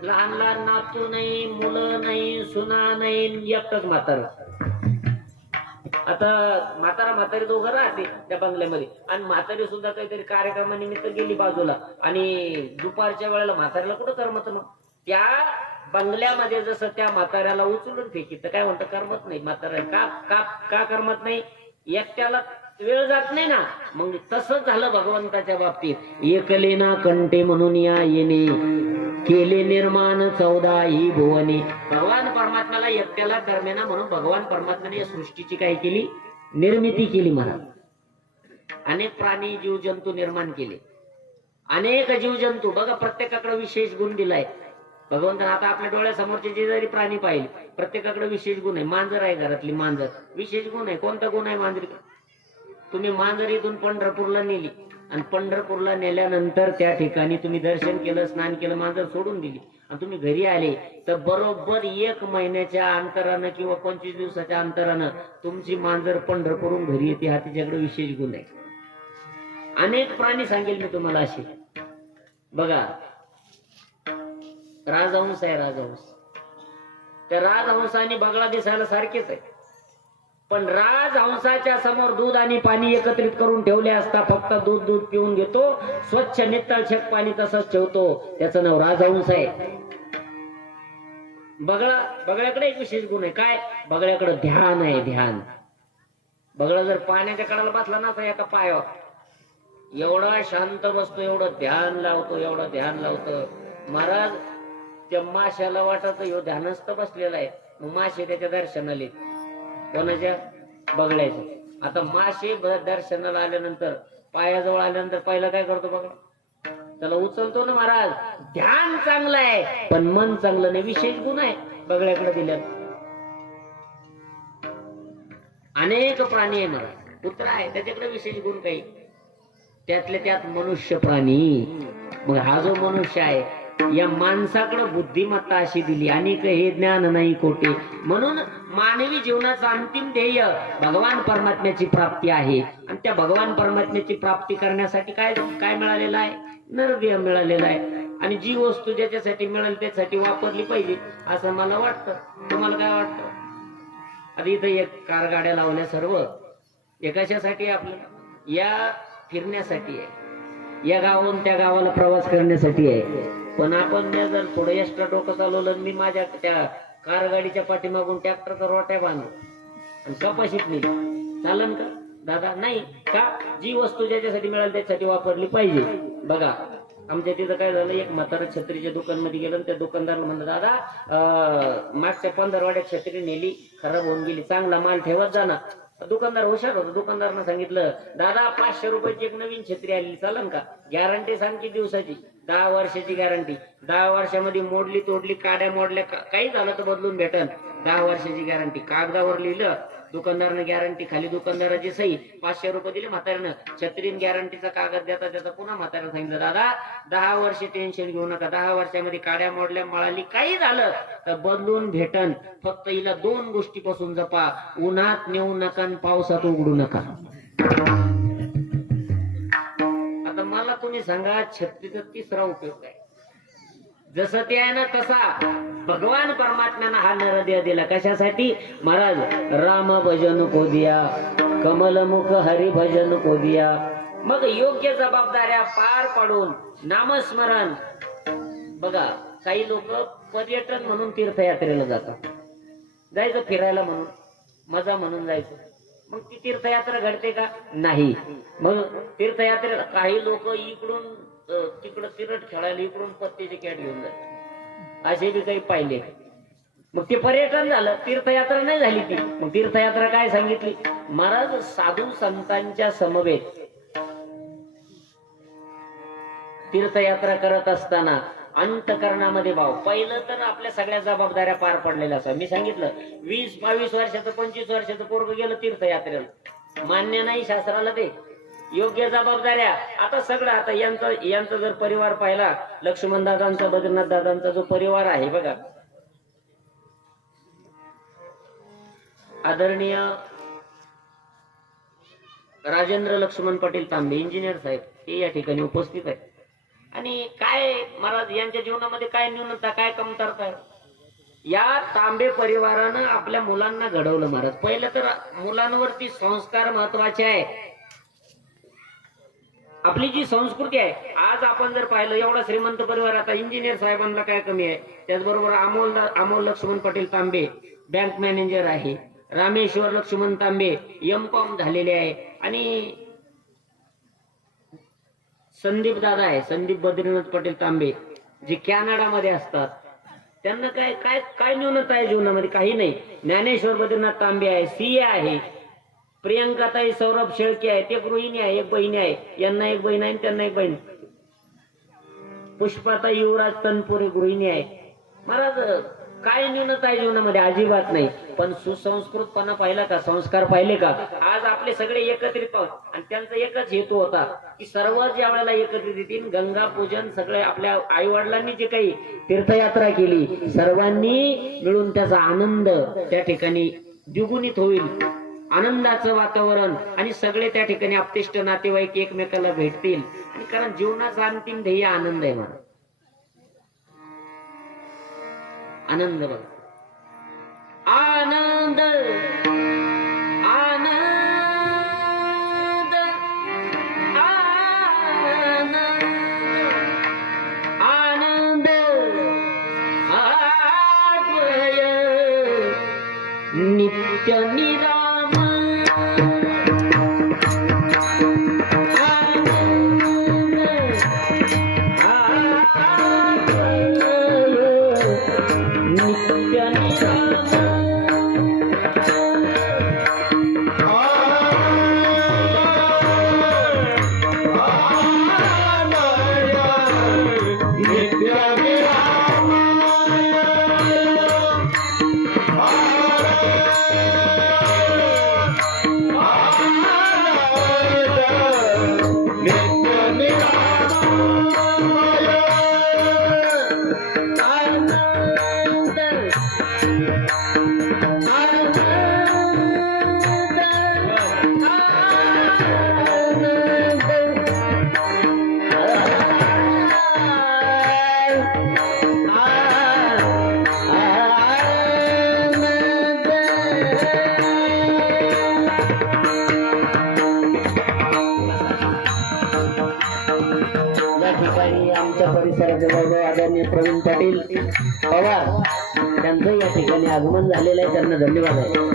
लहान लहान नातू नाही, मुलं नाही, सुना नाही, एकटंच म्हातारं. आता म्हातारी दोघं राहते त्या बंगल्यामध्ये. आणि म्हातारी सुद्धा काहीतरी कार्यक्रमानिमित्त गेली बाजूला. आणि दुपारच्या वेळेला म्हातारीला कुठं करमत? मग त्या बंगल्यामध्ये जसं त्या म्हाताऱ्याला उचलून फेकी तर काय म्हणतं? करमत नाही. म्हाताऱ्या का करमत नाही? एकट्याला वेळ जात नाही ना. मग तसंच झालं भगवंताच्या बाबतीत. एकले ना कंटे म्हणून या येणे, केले निर्माण 14 भुवने. भगवान परमात्म्याला एकट्याला करमेना म्हणून भगवान परमात्म्याने या सृष्टीची काय केली? निर्मिती केली महाराज. अनेक प्राणी जीवजंतू निर्माण केले. अनेक जीवजंतू बघा, प्रत्येकाकडे विशेष गुण दिलाय. भगवंत आता आपल्या डोळ्यासमोरचे जे जरी प्राणी पाहिले प्रत्येकाकडे विशेष गुण आहे. मांजर आहे घरातली, मांजर विशेष गुण आहे. कोणता गुण आहे मांजरीकडे? तुम्ही मांजर इथून पंढरपूरला नेली आणि पंढरपूरला नेल्यानंतर त्या ठिकाणी तुम्ही दर्शन केलं, स्नान केलं, मांजर सोडून दिली आणि तुम्ही घरी आले तर बरोबर 1 महिन्याच्या अंतरानं किंवा 25 दिवसाच्या अंतरानं तुमची मांजर पंढरपूरून घरी येते. हा तिच्याकडे विशेष गुण आहे. अनेक प्राणी सांगेल मी तुम्हाला असे. बघा, राजहंस आहे, राजहंस. त्या राजहंसाने बगळा दिसायला सारखेच आहे, पण राजहंसाच्या समोर दूध आणि पाणी एकत्रित करून ठेवले असता फक्त दूध पिऊन घेतो, स्वच्छ नितळछट पाणी तसंच ठेवतो. त्याचं नाव राजहंस आहे. बगळ्याकडे एक विशेष गुण आहे. काय? बगळ्याकडे ध्यान आहे, ध्यान. बगळा जर पाण्याच्या कडाला बसला ना तर एका पायावर एवढा शांत बसतो, एवढं ध्यान लावतो, एवढं ध्यान लावतो. महाराज त्या माशाला वाटत ह्यो ध्यानस्थ बसलेला आहे. मग मासे त्याच्या दर्शनाला येते. कोणाच्या? बगळ्याच्या. आता मासे दर्शनाला आल्यानंतर, पायाजवळ आल्यानंतर पहिला काय करतो बघा? त्याला उचलतो ना महाराज. ध्यान चांगलं आहे पण मन चांगलं नाही. विशेष गुण आहे बगळ्याकडे दिल्या. अनेक प्राणी आहे महाराज. कुत्रा आहे त्याच्याकडे विशेष गुण काही, त्यातल्या त्यात मनुष्य प्राणी. मग हा जो मनुष्य आहे या माणसाकडे बुद्धिमत्ता अशी दिली आणि हे ज्ञान नाही कोठे. म्हणून मानवी जीवनाचं अंतिम ध्येय भगवान परमात्म्याची प्राप्ती आहे. आणि त्या भगवान परमात्म्याची प्राप्ती करण्यासाठी काय काय मिळालेलं आहे? नरदेह मिळालेला आहे. आणि जी वस्तू ज्याच्यासाठी मिळाली त्यासाठी वापरली पाहिजे असं मला वाटतं. तुम्हाला काय वाटतं? आता इथं एक कार गाड्या लावल्या सर्व एकाशासाठी, आपल्याला या फिरण्यासाठी आहे, या गावाहून त्या गावाला प्रवास करण्यासाठी आहे. पण आपण जर थोडं एक्स्ट्रा डोकं चालवलं, मी माझ्या त्या कार गाडीच्या पाठीमागून ट्रॅक्टरचा रोट्या बांधू आणि कपाशीत नेली, चालन का दादा? नाही का? जी वस्तू ज्याच्यासाठी मिळाली त्याच्यासाठी वापरली पाहिजे. बघा आमच्या तिथं काय झालं, एक म्हातारा छत्रीच्या दुकानमध्ये गेलं, त्या दुकानदाराला म्हणलं, दादा मागच्या 15 वाड्यात छत्री नेली, खराब होऊन गेली, चांगला माल ठेवत जा ना. दुकानदार हुशार होता. दुकानदारानं सांगितलं, दादा 500 रुपयाची एक नवीन छत्री आलेली, चालन का? गॅरंटी सांग किती दिवसाची? 10 वर्षाची गॅरंटी. 10 वर्षामध्ये मोडली तोडली, काड्या मोडल्या, काही झालं तर बदलून भेटन. 10 वर्षाची गॅरंटी. कागदावर लिहिलं, दुकानदारानं गॅरंटी, खाली दुकानदाराची सही. 500 रुपये दिले म्हाताऱ्यानं. छत्रीन गॅरंटीचा कागद देता देता पुन्हा म्हाताऱ्यानं सांगितलं, दादा 10 वर्ष टेन्शन घेऊ नका, 10 वर्षामध्ये काड्या मोडल्या, मळाली, काही झालं तर बदलून भेटन. फक्त हिला 2 गोष्टीपासून जपा, उन्हात नेऊ नका आणि पावसात उघडू नका. आता मला तुम्ही सांगा, छत्रीचा 3रा उपयोग आहे. जसं ते आहे ना तसा भगवान परमात्म्यानं हा नरदेह दिला. कशासाठी? महाराज राम भजन को दिया, कमलमुख हरि भजन को दिया. मग योग्य जबाबदाऱ्या पार पाडून नामस्मरण. बघा काही लोक पर्यटन म्हणून तीर्थयात्रेला जातात, जायचं फिरायला म्हणून, मजा म्हणून जायचं. मग ती तीर्थयात्रा घडते का? नाही. मग तीर्थयात्रेला काही लोक इकडून तिकडं तिरट खेळायला, इकडून पत्तीचे कॅट घेऊन जातात, असे बी काही पाहिले. मग ते पर्यटन झालं, तीर्थयात्रा नाही झाली ती. मग तीर्थयात्रा काय सांगितली महाराज? साधू संतांच्या समवेत तीर्थयात्रा करत असताना अंतकरणामध्ये भाव. पहिलं तर आपल्या सगळ्या जबाबदाऱ्या पार पडलेल्या असतात. मी सांगितलं 20-22 वर्षाचं 25 वर्षाचं पोरग गेलं तीर्थयात्रेला, मान्य नाही शास्त्राला ते. योग्य जबाबदाऱ्या. आता सगळं, आता यांचा जर परिवार पाहिला, लक्ष्मण दादांचा, बद्रीनाथ दादांचा जो परिवार आहे बघा, आदरणीय राजेंद्र लक्ष्मण पाटील तांबे इंजिनियर साहेब हे या ठिकाणी उपस्थित आहेत. आणि काय महाराज यांच्या जीवनामध्ये काय न्यूनता, काय कमतरता आहे? या तांबे परिवारानं आपल्या मुलांना घडवलं महाराज. पहिलं तर मुलांवरती संस्कार महत्वाचे आहे. आपली जी संस्कृती आहे, आज आपण जर पाहिलं एवढा श्रीमंत परिवार, आता इंजिनियर साहेबांना काय कमी आहे? त्याचबरोबर अमोल लक्ष्मण पाटील तांबे बँक मॅनेजर आहे, रामेश्वर लक्ष्मण तांबे M.Com झालेले आहे, आणि संदीप दादा आहे, संदीप बद्रीनाथ पाटील तांबे, जे कॅनडामध्ये असतात. त्यांना काय काय काय न्यूनता आहे जीवनामध्ये? काही नाही. ज्ञानेश्वर बद्रीनाथ तांबे आहे, CA आहे. प्रियंकाताई सौरभ शेळके आहे, ते गृहिणी आहे, एक बहिणी आहे, यांना एक बहीण आहे, त्यांना एक बहीण. पुष्पाताई युवराज तनपुरे गृहिणी आहे. महाराज काय न्यूनता आहे जीवनामध्ये? अजिबात नाही. पण सुसंस्कृतपणा पाहिला का? संस्कार पाहिले का? आज आपले सगळे एकत्रित आहोत आणि त्यांचा एकच हेतू होता की सर्व ज्या वेळेला एकत्रित येतील, गंगा पूजन सगळे आपल्या आई वडिलांनी जे काही तीर्थयात्रा केली सर्वांनी मिळून त्याचा आनंद त्या ठिकाणी द्विगुणित होईल. आनंदाचं वातावरण आणि सगळे त्या ठिकाणी आपतिष्ट नातेवाईक एकमेकाला भेटतील. आणि कारण जीवनाचा अंतिम ध्येय आनंद आहे मला. आनंद बघ, आनंद आनंद आनंद आनंद आद्वय नित्य निराम आदरणीय प्रवीण पाटील पवार त्यांचं या ठिकाणी आगमन झालेलं आहे. त्यांना धन्यवाद आहे.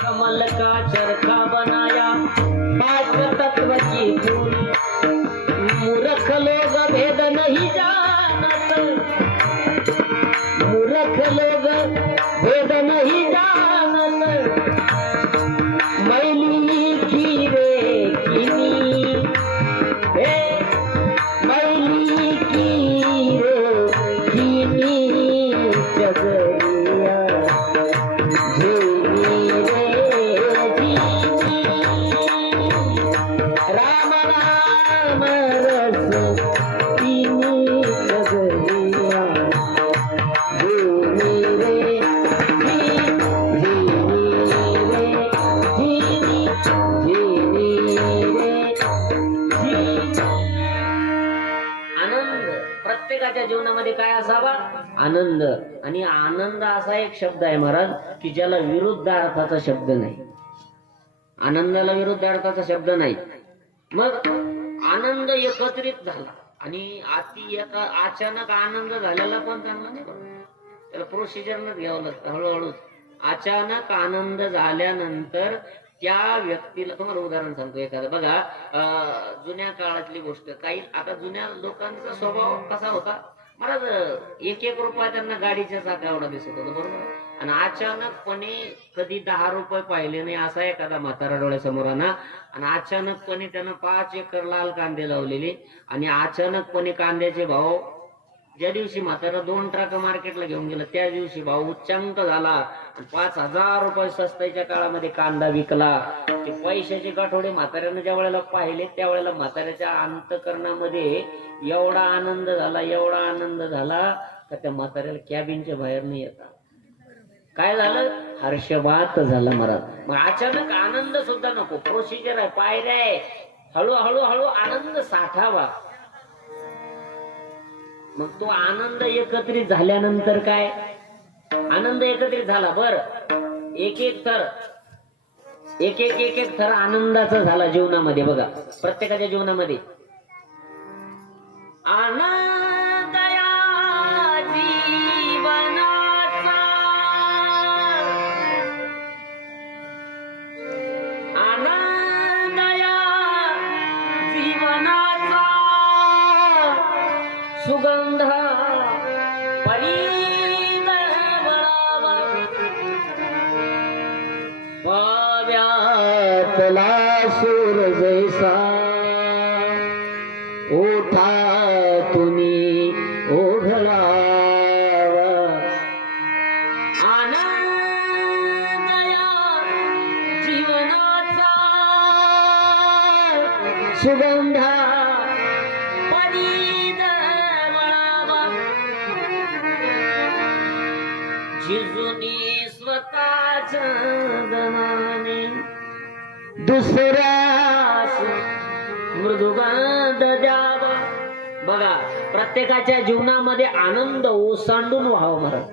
कमल का चरखा बनाया पांच तत्व की फूल, मूर्ख लोग भेद नहीं जानत, मूर्ख लोग भेद नहीं जानत, मैली की रे किनी हे मैली की रे किनी जगरिया प्रत्येकाच्या जीवनामध्ये काय असावा? आनंद. आणि आनंद असा एक शब्द आहे महाराज की ज्याला विरुद्ध अर्थाचा शब्द नाही. आनंदाला विरुद्ध अर्थाचा शब्द नाही. मग आनंद एकत्रित झाला आणि अचानक आनंद झालेला पण चांगला नाही. त्याला प्रोसिजरनच घ्यावं लागतं हळूहळू. अचानक आनंद झाल्यानंतर त्या व्यक्तीला, तुम्हाला उदाहरण सांगतो एखादं बघा, जुन्या काळातली गोष्ट. काही आता जुन्या लोकांचा स्वभाव कसा होता महाराज, एक एक रुपया त्यांना गाडीच्या चाकावडा दिसत होता, बरोबर. आणि अचानकपणे कधी 10 रुपये पाहिले नाही असा एखादा म्हातारा डोळ्यासमोर आणा आणि अचानकपणे त्यानं 5 एकर लाल कांदे लावलेले आणि अचानकपणे कांद्याचे भाव ज्या दिवशी म्हातारा 2 ट्रक मार्केटला घेऊन गेला त्या दिवशी भाव उच्चांक झाला. 5,000 रुपये स्वस्ताच्या काळामध्ये कांदा विकला. ते पैशाचे गाठोडे म्हाताऱ्यानं ज्या वेळेला पाहिले त्यावेळेला म्हाताऱ्याच्या अंतकरणामध्ये एवढा आनंद झाला, एवढा आनंद झाला का त्या म्हाताऱ्याला कॅबिनच्या बाहेर नाही येतात. काय झालं? हर्षवात झाला महाराज. मग अचानक आनंद सुद्धा नको, प्रोसिजर आहे, पायऱ्या आहे, हळूहळू हळू आनंद साठावा. मग तो आनंद एकत्रित झाल्यानंतर काय? आनंद एकत्रित झाला बर, एक एक थर आनंदाचा झाला जीवनामध्ये. बघा प्रत्येकाच्या जीवनामध्ये आनंद या जीवनाचा, आनंद या जीवनाचा सुगंध पाव्यातला सूर जैसा ओठा तुम्ही ओघळावा, आनंद या जीवनाचा सुगंधा परिमळावा, जिजुनी स्वतःच्या गमाने दुसऱ्यास मृदुगंध द्यावा. बघा प्रत्येकाच्या जीवनामध्ये आनंद ओसांडून व्हावं महाराज.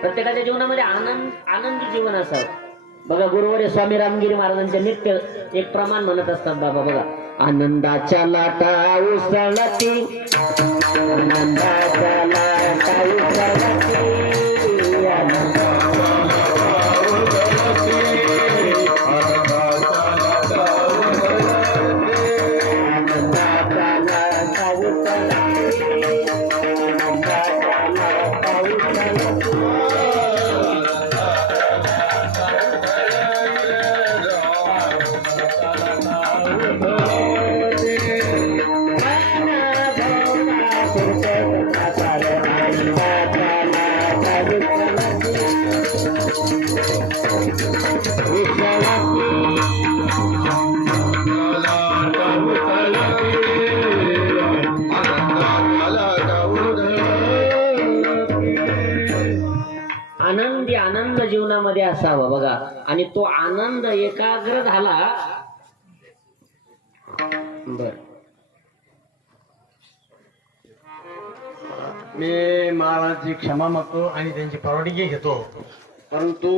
प्रत्येकाच्या जीवनामध्ये आनंदी जीवन असावं. बघा गुरुवारी स्वामी रामगिरी महाराजांच्या नित्य एक प्रमाण म्हणत असतात बाबा. बघा आनंदाच्या लाटा उसळती, आनंदाच्या लाटा उसळती, आनंद जीवनामध्ये असावा. बघा आणि तो आनंद एकाग्र झाला. बर मी महाराजांची क्षमा मागतो आणि त्यांची परवानगी घेतो. परंतु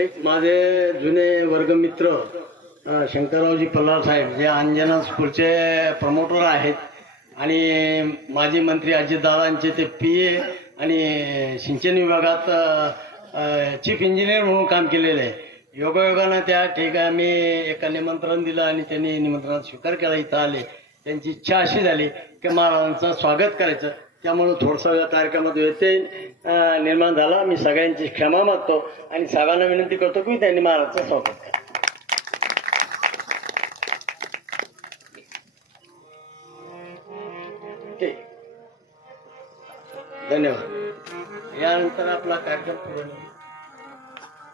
एक माझे जुने वर्गमित्र शंकररावजी पल्लाळ साहेब जे अंजना स्कूलचे प्रमोटर आहेत आणि माजी मंत्री अजितदादांचे ते PA आणि सिंचन विभागात चीफ इंजिनियर म्हणून काम केलेलं आहे. योगायोगानं त्या ठिकाणी मी एका निमंत्रण दिलं आणि त्यांनी निमंत्रणात स्वीकार केला. इथं आले. त्यांची इच्छा अशी झाली की महाराजांचं स्वागत करायचं. त्यामुळे थोडसा या कार्यक्रमात व्यत्यय निर्माण झाला. मी सगळ्यांची क्षमा मागतो आणि सगळ्यांना विनंती करतो की त्यांनी महाराजांचं स्वागत करा. ठीक, धन्यवाद. यानंतर आपला कार्यक्रम पूर्ण.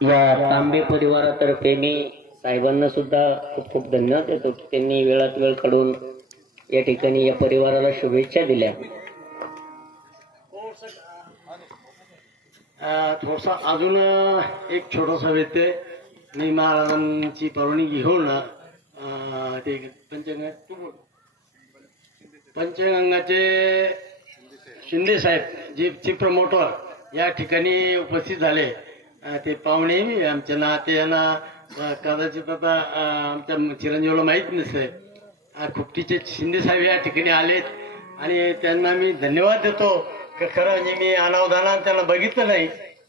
या तांबे परिवारातर्फे मी साहेबांना सुद्धा खूप खूप धन्यवाद देतो की त्यांनी वेळात वेळ काढून या ठिकाणी या परिवाराला शुभेच्छा दिल्या. थोडसा अजून एक छोटासा व्यत्यय. मी महाराजांची परवानगी घेऊन ते पंचगंगाचे शिंदे साहेब जे चीफ प्रमोटर या ठिकाणी उपस्थित झाले. ते पाहुणे आमच्या नात्यांना कदाचित आता आमच्या चिरंजीवला माहीत नसेल. खुपटीचे शिंदे साहेब या ठिकाणी आलेत आणि त्यांना मी धन्यवाद देतो. खरं म्हणजे मी अनावधानानं त्यांना बघितलं नाही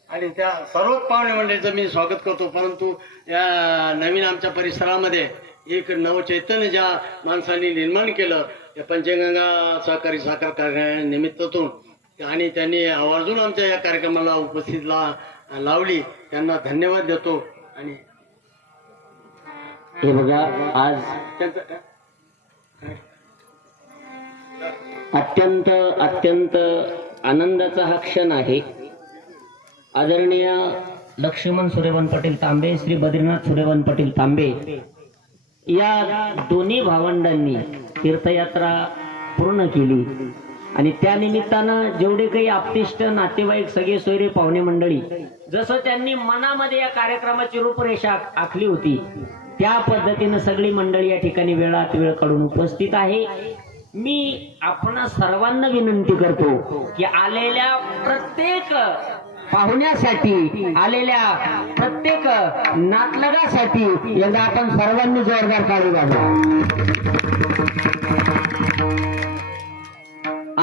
आणि त्या सर्वच पाहुणे मंडळीचं मी स्वागत करतो. परंतु या नवीन आमच्या परिसरामध्ये एक नवचैतन्य ज्या माणसांनी निर्माण केलं या पंचगंगा सहकारी साखर कारखान्यानिमित्तातून आणि त्यांनी आवर्जून आमच्या या कार्यक्रमाला उपस्थित लावली त्यांना धन्यवाद देतो. आणि हे बघा आज अत्यंत अत्यंत आनंदाचा हा क्षण आहे. आदरणीय लक्ष्मण सूर्यवन पाटील तांबे, श्री बद्रीनाथ सूर्यवन पाटील तांबे या दोन्ही भावंडांनी तीर्थयात्रा पूर्ण केली आणि त्या निमित्तानं जेवढे काही आप्तिष्ट नातेवाईक सगळे सोयरे पाहुणे मंडळी जसं त्यांनी मनामध्ये या कार्यक्रमाची रूपरेषा आखली होती त्या पद्धतीनं सगळी मंडळी या ठिकाणी वेळात वेळ काढून उपस्थित आहे. मी आपणा सर्वांना विनंती करतो की आलेल्या प्रत्येक पाहुण्यासाठी, आलेल्या प्रत्येक नातलगासाठी एकदा आपण सर्वांनी जोरदार टाळी वाजवा.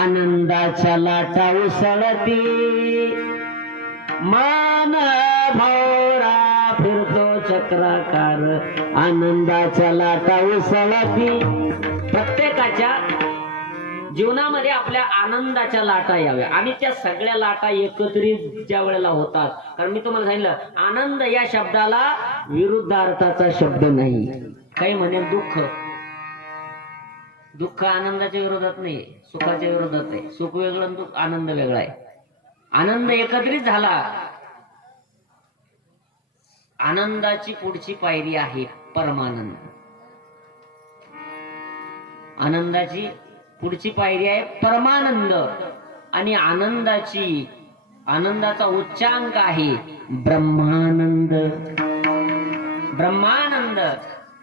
आनंदाच्या लाटा उसळती, मान भोवरा फिरतो चक्राकार. आनंदाच्या लाटा उसळती. प्रत्येकाच्या जीवनामध्ये आपल्या आनंदाच्या लाटा याव्या आणि त्या सगळ्या लाटा एकत्रित ज्या वेळेला होतात, कारण मी तुम्हाला सांगितलं आनंद या शब्दाला विरुद्ध अर्थाचा शब्द नाही. काही म्हणेल दुःख, दुःख आनंदाच्या विरोधात नाही, सुखाच्या विरोधात आहे. सुख वेगळं आणि दुःख आनंद वेगळा आहे. आनंद एकत्रित झाला. आनंदाची पुढची पायरी आहे परमानंद. आनंदाची पुढची पायरी आहे परमानंद आणि आनंदाचा उच्चांक आहे ब्रह्मानंद. ब्रह्मानंद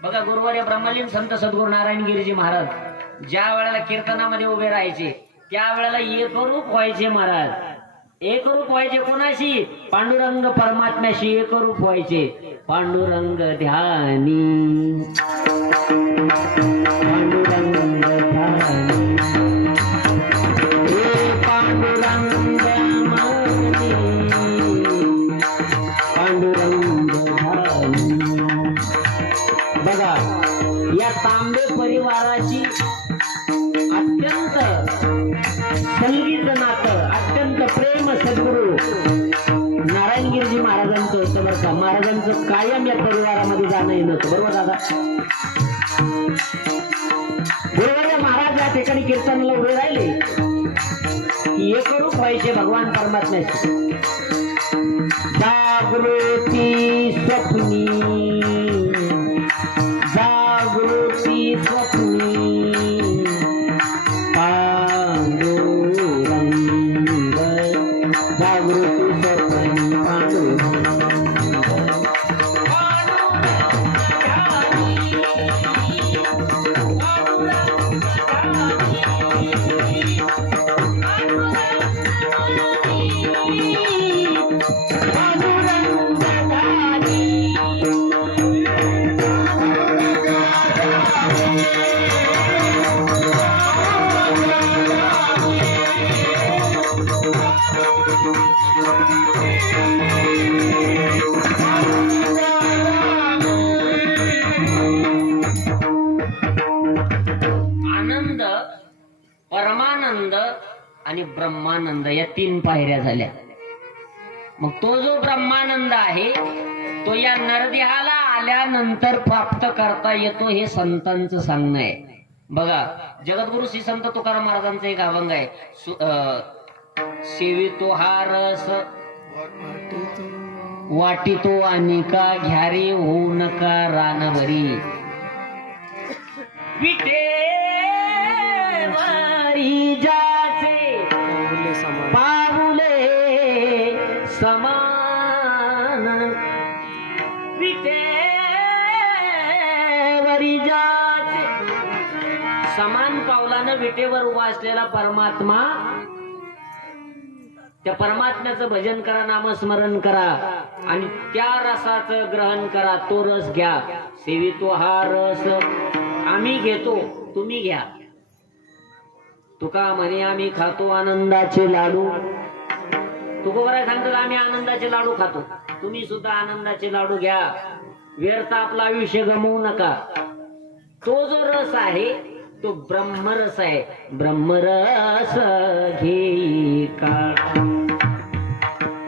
बघा, गुरुवर्य ब्रह्मलीन संत सद्गुरू नारायण गिरीजी महाराज ज्या वेळेला कीर्तनामध्ये उभे राहायचे त्या वेळेला एकरूप व्हायचे महाराज. एकरूप व्हायचे कोणाशी? पांडुरंग परमात्म्याशी एकरूप व्हायचे. पांडुरंग ध्यानी, पांडुरंग ध्यानी, पांडुरंग मौनी, पांडुरंग ध्यानी. बघा, या तांबे परिवाराची अत्यंत संगीत नातं, अत्यंत प्रेम सद्गुरू नारायण गिरीजी महाराजांचं होतं बरं का. महाराजांचं कायम या परिवारामध्ये जाणं येणं होतं. बरोबर दादा? गुरुवर्य महाराज या ठिकाणी कीर्तनाला उभे राहिले एकरूप व्हायचे भगवान परमात्म्याशी. जागृती स्वप्नी, जागृती स्वप्नी, जागृती स्वप्नी पांडुरंग. आनंद, परमानंद आणि ब्रह्मानंद या तीन पायऱ्या झाल्या. मग तो जो ब्रह्मानंद आहे तो या नरदेहाला आल्यानंतर प्राप्त करता येतो, हे संतांचं सांगणं आहे. बघा, जगद्गुरु श्री संत तुकाराम महाराजांचं एक अभंग आहे, सेवितो हा रस वाटितो अनिका, घ्यारे होऊ नका रानभरी. विटेवरी जाचे पाऊले समान, विटेवरी जाचे समान पावलानं विटेवर उभा असलेला परमात्मा, त्या परमात्म्याचं भजन करा, नामस्मरण करा आणि त्या रसाचं ग्रहण करा. तो रस घ्या. सेवितो हा रस आम्ही घेतो, तुम्ही घ्या. तुका म्हणे आम्ही खातो आनंदाचे लाडू. तुकोबराय सांगतात आम्ही आनंदाचे लाडू खातो, तुम्ही सुद्धा आनंदाचे लाडू घ्या. व्यर्थ आपलं आयुष्य गमवू नका. तो जो रस आहे तो ब्रह्मरस आहे. ब्रह्मरस घेई का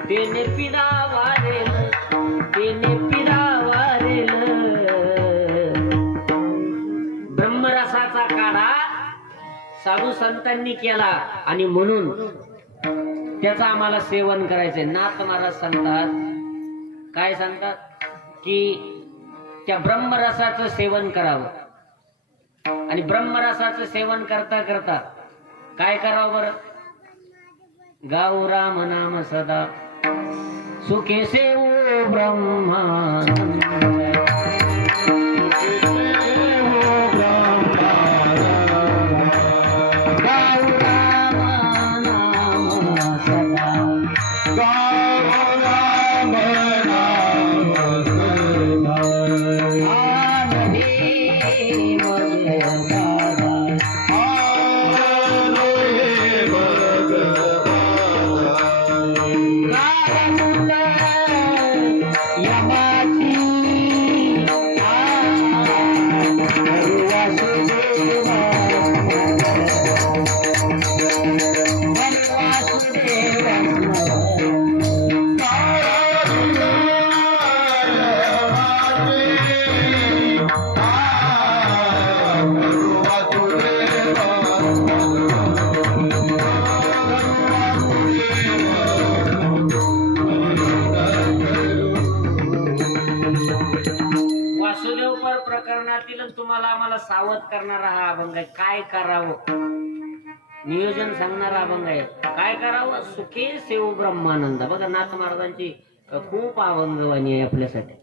तेने पिडा वारेल, तेने पिडा वारेल. ब्रह्मरसाचा काढा साधू संतांनी केला आणि म्हणून त्याचं आम्हाला सेवन करायचंय. नाथ महाराज सांगतात, काय सांगतात की त्या ब्रह्मरसाचं सेवन करावं. आणि ब्रह्मरसाचं सेवन करता करता काय करावं बरं? गाऊ राम नाम सदा सुखे सेवो ब्रह्मानंद. प्रकरणातील तुम्हाला आम्हाला सावध करणारा हा अभंग आहे. काय करावं नियोजन सांगणारा अभंग आहे. काय करावं सुखे सेव ब्रह्मानंद. बघा नाथ महाराजांची खूप अभंगवाणी आहे आपल्यासाठी.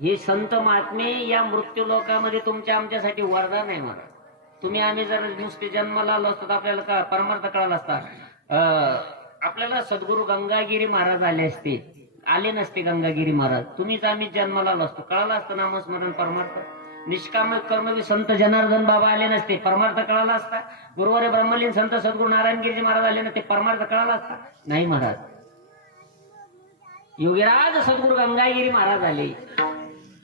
हे संत महात्मे या मृत्यू लोकामध्ये तुमच्या आमच्यासाठी वरदान आहे. मला तुम्ही आम्ही जर नुसते जन्माला आलो असतो तर आपल्याला का परमार्थ कळाला असता. आपल्याला सद्गुरू गंगागिरी महाराज आले असते, आले नसते गंगागिरी महाराज. तुम्हीच आम्ही जन्माला आलो असतो, कळाला असतं नामस्मरण परमार्थ. निष्काम कर्मवी संत जनार्दन बाबा आले नसते, परमार्थ कळाला असता. गुरुवारे ब्रह्मलीन संत सद्गुरू नारायणगिरीजी महाराज आले नसते, परमार्थ कळाला असता. नाही महाराज, योगीराज सद्गुरू गंगागिरी महाराज आले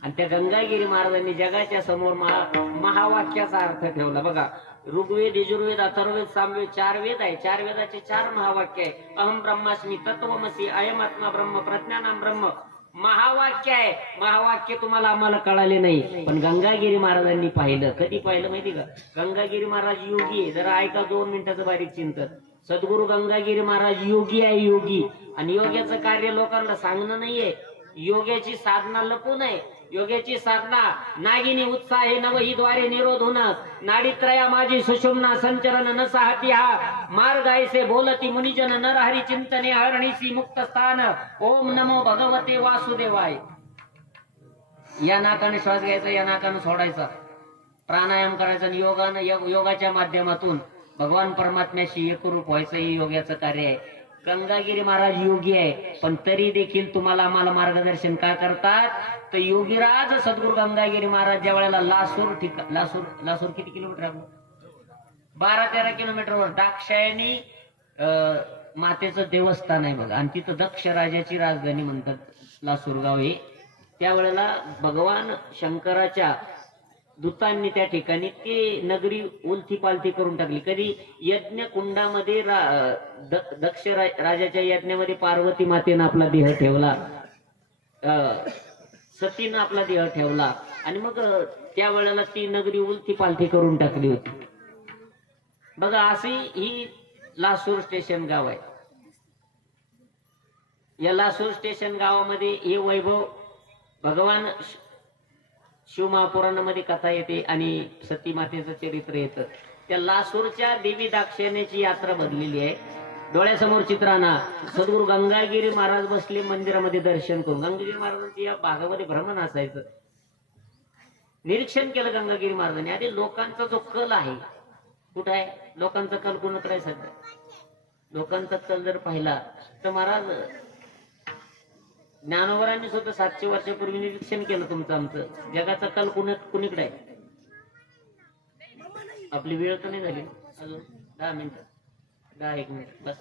आणि त्या गंगागिरी महाराजांनी जगाच्या समोर महावाक्याचा अर्थ ठेवला. बघा ऋग्वेद, यजुर्वेद, अथर्ववेद, सामवेद 4 वेद आहे. 4 वेदाचे 4 महावाक्य आहे. अहम ब्रह्मास्मी, तत्वमसी, अयम आत्मा ब्रह्म, प्रज्ञानाम ब्रह्म. महावाक्य आहे. महावाक्य तुम्हाला आम्हाला कळाले नाही, पण गंगागिरी महाराजांनी पाहिलं. कधी पाहिलं माहिती का? गंगागिरी महाराज योगी आहे. जरा ऐका 2 मिनिटाचं बारीक चिंतन. सद्गुरू गंगागिरी महाराज योगी आहे, योगी. आणि योग्याचं कार्य लोकांना सांगणं नाहीये. योग्याची साधना लपून आहे. योग्याची साधना नागिनी उत्साहे नवही द्वारे निरोध होणं. नाडीत्रया माझी सुषुम्ना संचरण न साहती हा मार्ग ऐसे बोलती मुनिजन नरहरी चिंतने हरणीसी मुक्त स्थान. ओम नमो भगवते वासुदेवाय. या नाकाने श्वास घ्यायचा, या नाकाने सोडायचा. प्राणायाम करायचा आणि योगाच्या माध्यमातून भगवान परमात्म्याशी एकरूप व्हायचं. हे योग्याचं कार्य आहे. गंगागिरी महाराज योगी आहे, पण तरी देखील तुम्हाला आम्हाला मार्गदर्शन का करतात? तर योगीराज सद्गुरू गंगागिरी महाराज ज्या वेळेला लासूर किती किलोमीटर आहे? 12-13 किलोमीटरवर दाक्षायणी मातेचं देवस्थान आहे बघा. आणि तिथं दक्ष राजाची राजधानी म्हणतात लासूर गाव हे. त्यावेळेला भगवान शंकराच्या दूतांनी त्या ठिकाणी ते नगरी उलथी पालथी करून टाकली. कधी यज्ञ कुंडामध्ये दक्ष राजाच्या यज्ञामध्ये पार्वती मातेनं आपला देह ठेवला, सतीनं आपला देह ठेवला आणि मग त्या वेळेला ती नगरी उलथी पालथी करून टाकली होती. बघा अशी ही लासूर स्टेशन गाव आहे. या लासूर स्टेशन गावामध्ये हे वैभव भगवान शिवमहापुराणामध्ये कथा येते आणि सती मातेचं चरित्र येतं. त्या लासूरच्या देवी दाक्षिणाची यात्रा भरलेली आहे. डोळ्यासमोर चित्रांना सद्गुरू गंगागिरी महाराज बसले मंदिरामध्ये दर्शन करून. गंगागिरी महाराजांची या भागामध्ये भ्रमण असायचं. निरीक्षण केलं गंगागिरी महाराजांनी. आधी लोकांचा जो कल आहे कुठं आहे? लोकांचा कल कुणाकडे आहे सध्या? लोकांचा कल जर पाहिला तर महाराज ज्ञानोबरांनी सुद्धा 700 वर्षापूर्वी निरीक्षण केलं तुमचं आमचं. जगाचा कल कुणीकडे आहे? आपली वेळ तर नाही झाली अजून. 10 मिनिटं, 10-1 मिनिट बस.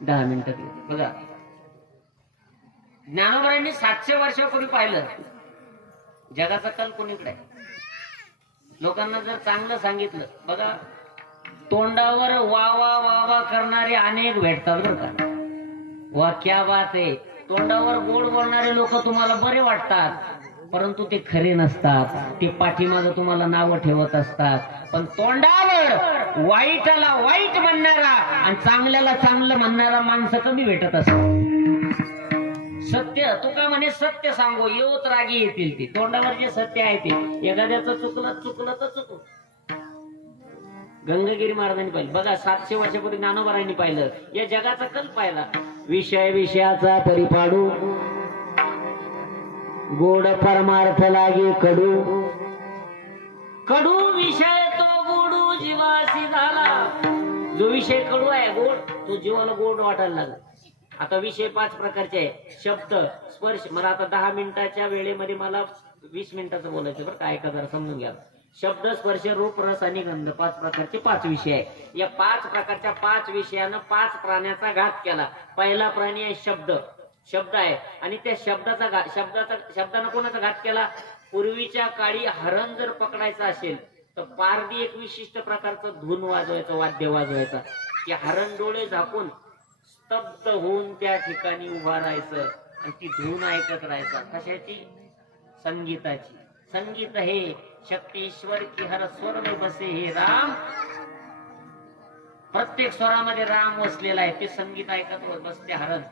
10 मिनिटात बघा. ज्ञानोबरांनी 700 वर्षापूर्वी पाहिलं जगाचा कल कुणीकडे आहे. लोकांना जर चांगलं सांगितलं, बघा तोंडावर वा वा वा वा करणारे अनेक भेटतात बरं का. वा क्या बात आहे. तोंडावर गोड बोलणारे लोक तुम्हाला बरे वाटतात, परंतु ते खरे नसतात. ते पाठीमागं तुम्हाला नावं ठेवत असतात. पण तोंडावर वाईटाला वाईट म्हणणारा आणि चांगल्याला चांगलं म्हणणारा माणसं कमी भेटत असतात. सत्य तुका म्हणे सत्य सांगो येऊत रागी येतील. ते तोंडावर जे सत्य आहे ते एखाद्याचं चुकलं तर चुकू. गंगागिरी महाराजांनी पाहिलं बघा. 700 वर्षापूर्वी ज्ञानोबरांनी पाहिलं. या जगाचा कल पाहिला. विषयाचा परिपाडू गोड परमार्थ लागे कडू. कडू विषय तो गोडू जीवासी झाला. जो विषय कडू आहे गोड, तो जीवाला गोड वाटायला लागला. आता विषय 5 प्रकारचे आहे. शब्द, स्पर्श. मला आता 10 मिनिटाच्या वेळेमध्ये मला 20 मिनिटाचं बोलायचं बरं. काय का जरा समजून घ्या. शब्द, स्पर्श, रूप, रस आणि गंध 5 प्रकारचे 5 विषय आहे. या 5 प्रकारच्या 5 विषयानं 5 प्राण्याचा घात केला. पहिला प्राणी आहे शब्द. शब्द आहे आणि त्या शब्दानं कोणाचा घात केला? पूर्वीच्या काळी हरण जर पकडायचं असेल तर पारदी एक विशिष्ट प्रकारचं धून वाजवायचं, वाद्य वाजवायचं. की हरण डोळे झाकून स्तब्ध होऊन त्या ठिकाणी उभा राहायचं आणि ती धून ऐकत राहायचा. कशाची? संगीताची. संगीत हे शक्तीश्वर की हर स्वर में बसे हे राम. प्रत्येक स्वरामध्ये राम वसलेला आहे. ते संगीत ऐकत बसते हरण.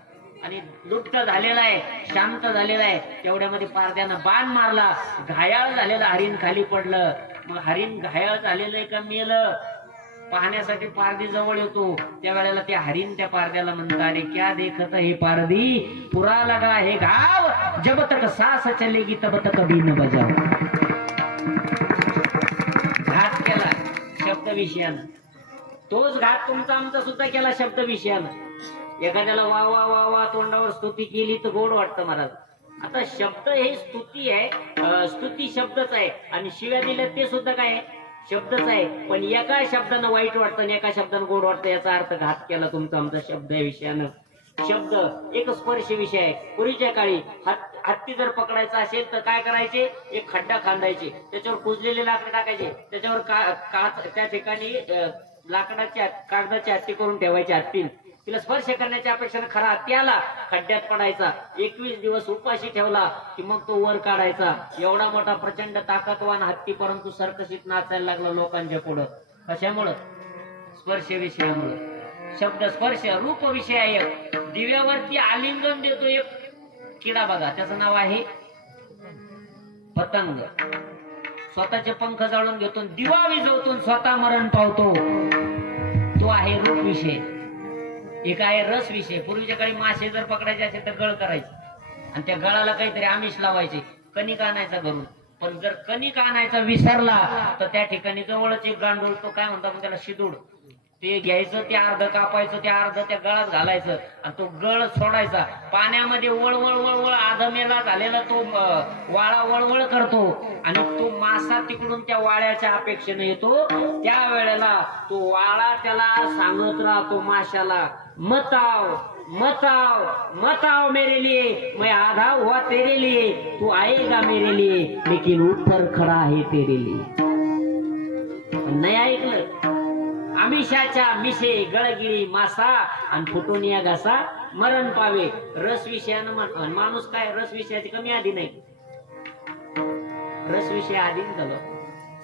आणि लुप्त झालेला आहे, शांत झालेला आहे. तेवढ्यामध्ये पारद्यानं बाण मारला, घायाळ झालेला हरिण खाली पडलं. मग हरिण घायाळ झालेलं आहे का मेलं पाहण्यासाठी पारदी जवळ येतो. त्या वेळेला ते हरिण त्या पारद्याला म्हणतात, अरे क्या देखत हे पारदी, पुरा लगा हे गाव, जब तक सास चलेगी तब तक बीन बजाव. घात केला शब्द विषयानं, तोच घात तुमचा आमचा सुद्धा केला शब्द विषयानं. एखाद्याला वा वा वा वा तोंडावर स्तुती केली तर गोड वाटतं महाराज. आता शब्द हे स्तुती आहे, स्तुती शब्दच आहे, आणि शिव्या दिल्या ते सुद्धा काय शब्दच आहे. पण एका शब्दानं वाईट वाटतं आणि एका शब्दानं गोड वाटतं, याचा अर्थ घात केला तुमचा आमचा शब्द विषयानं. शब्द एक स्पर्श विषय आहे. पूर्वीच्या काळी हत्ती जर पकडायचा असेल तर काय करायचे, एक खड्डा खांदायचे, त्याच्यावर कुजलेले लाकडं टाकायचे, त्याच्यावर त्या ठिकाणी लाकडाची कागदाची हत्ती करून ठेवायची. हत्ती तिला स्पर्श करण्याच्या अपेक्षेने खरा हत्ती आला, खड्ड्यात पडायचा. 21 दिवस उपाशी ठेवला की मग तो वर काढायचा. एवढा मोठा प्रचंड ताकदवान हत्ती, परंतु सर्कशीत नाचायला लागला लोकांच्या पुढं. कशामुळं? स्पर्श विषयामुळं. शब्द स्पर्श रूप विषय आहे. दिव्यावरती आलिंगन देतो एक किडा बघा, त्याचं नाव आहे पतंग. स्वतःचे पंख जाळून घेतो, दिवा विझवतो, स्वतः मरण पावतो. तो आहे रूप विषय. एक आहे रस विषय. पूर्वीच्या काळी मासे जर पकडायचे असेल तर गळ करायचे आणि त्या गळाला काहीतरी आमिष लावायचे, कणिक आणायचा घरून. पण जर कणिक आणायचा विसरला तर त्या ठिकाणी जवळच एक गांडूळ, तो काय म्हणतात त्याला शिदूड, ते घ्यायचं, ते अर्ध कापायचं, ते अर्ध त्या गळात घालायचं आणि तो गळ सोडायचा. पाण्यामध्ये वळवळ वळवळ आधमेला झालेला तो वाळा वळवळ करतो आणि तो मासा तिकडून त्या वाळ्याच्या अपेक्षेने येतो. त्या वेळेला तो वाळा त्याला सांगत राहतो माशाला, मत आओ मत आओ मत आओ मेरे लिए, मैं आधा हुआ तेरे लिए, तू आएगा मेरे लिए लेकिन ऊपर खड़ा है तेरे लिए. नाही ऐकलं. आमिषाच्या मिशे गळगिळी मासा आणि फुटून या घासा मरण पावे. रस विषयानं माणूस काय रस विषयाची कमी आधी नाही. रस विषय आधीच झालं.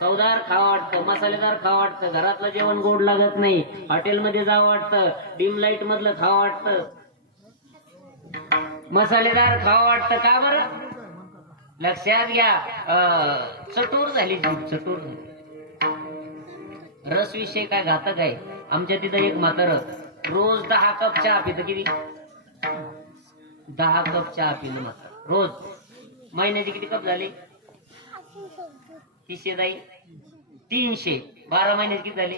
चवदार खावं वाटतं, मसालेदार खावं वाटतं, घरातलं जेवण गोड लागत नाही, हॉटेलमध्ये जावं वाटतं, डीम लाईट मधलं खावं वाटतं, मसालेदार खावं वाटतं. का बरं? लक्षात घ्या, चटूर झाली जीभ, चटूर झाली. रस विषय काय घातक आहे. आमच्या तिथं एक म्हातारं रोज 10 कप चहा पितं. किती? 10 कप चहा पिलं म्हातारं रोज. महिन्याची किती कप झाली? 300 जाई 300. 12 महिन्याची किती झाली?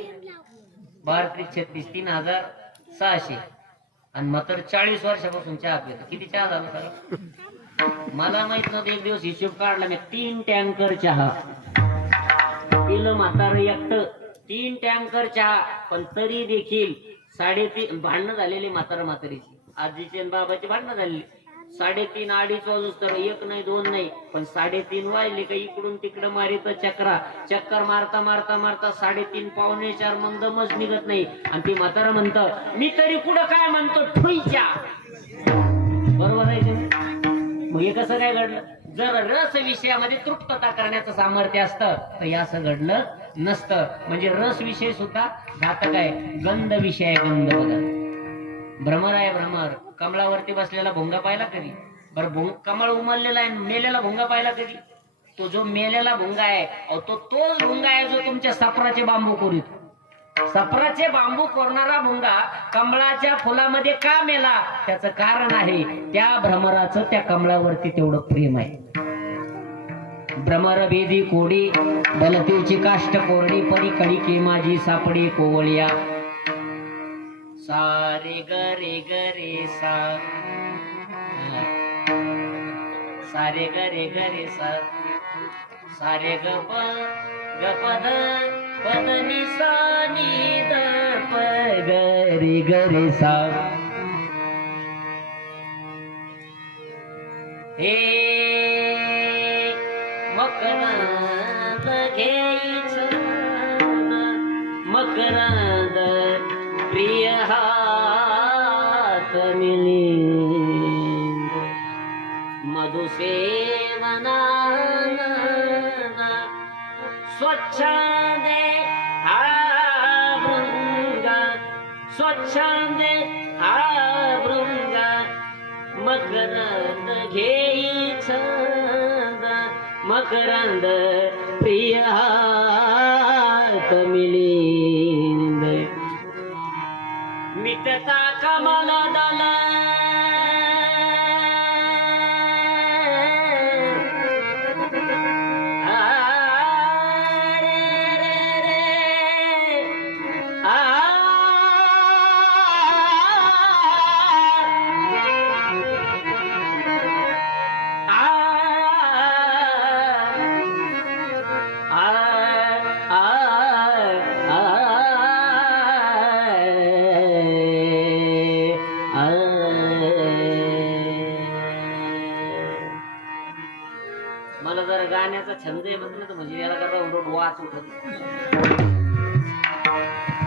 12 36 3600. आणि म्हातारं 40 वर्षापासून चहा पितं. किती चहा झाला सर? मला माहित नव्हतं. एक दिवस हिशोब काढला मी, 3 टँकर चहा पिलं म्हातारं एकटं. 3 टँकर चहा. पण तरी देखील 3.5 भांडणं झालेली म्हातारा म्हातारीची, आजीची आणि बाबाची भांडणं झालेली. 3:30 2:30 वाजूस तर एक नाही दोन नाही, पण 3:30 वाजले का इकडून तिकडं मारित चक्कर मारता मारता मारता 3:30 पावणे 4 मग दमच निघत नाही. आणि ती म्हातारा म्हणतं, मी तरी पुढं काय म्हणतो, ठुईच्या. बरोबर आहे. मग हे कसं काय घडलं? जर रस विषयामध्ये तृप्तता करण्याचं सामर्थ्य असतं तर हे असं घडलं नसतं. म्हणजे रस विषय सुद्धा घातक आहे. गंध विषय आहे. गंध बघा, भ्रमर आहे. भ्रमर कमळावरती बसलेला भोंगा पाहिला कधी? बरं, कमळ उमललेला आहे, मेलेला भोंगा पाहिला कधी? तो जो मेलेला भोंगा आहे तोच भोंगा आहे जो तुमच्या सफराचे बांबू कोरीत. सफराचे बांबू कोरणारा भोंगा कमळाच्या फुलामध्ये का मेला? त्याचं कारण आहे त्या भ्रमराचं त्या कमळावरती तेवढं प्रेम आहे. भ्रमर भेदी कोडी बलतेची काष्ट कोरडी, परी कडी के माझी सापडी कोवळिया. सारे गरे गरे सा, सारे गरे गरे सा, सारे गप गपद पदनी सा नी द प गरे गरे सा. हे मकरंद घ्यायचं मकरंद प्रिय हात मिलिंद मधुसेवना स्वच्छंदे हा भृंग स्वच्छंदे हा भृंग मकरंद घेई छंद मकरंद प्रिय हात मिलिंद मिटता कमल दल मला जर गाण्याचा छंद आहे म्हटलं तर म्हणजे याला कसा उलट वाच उठत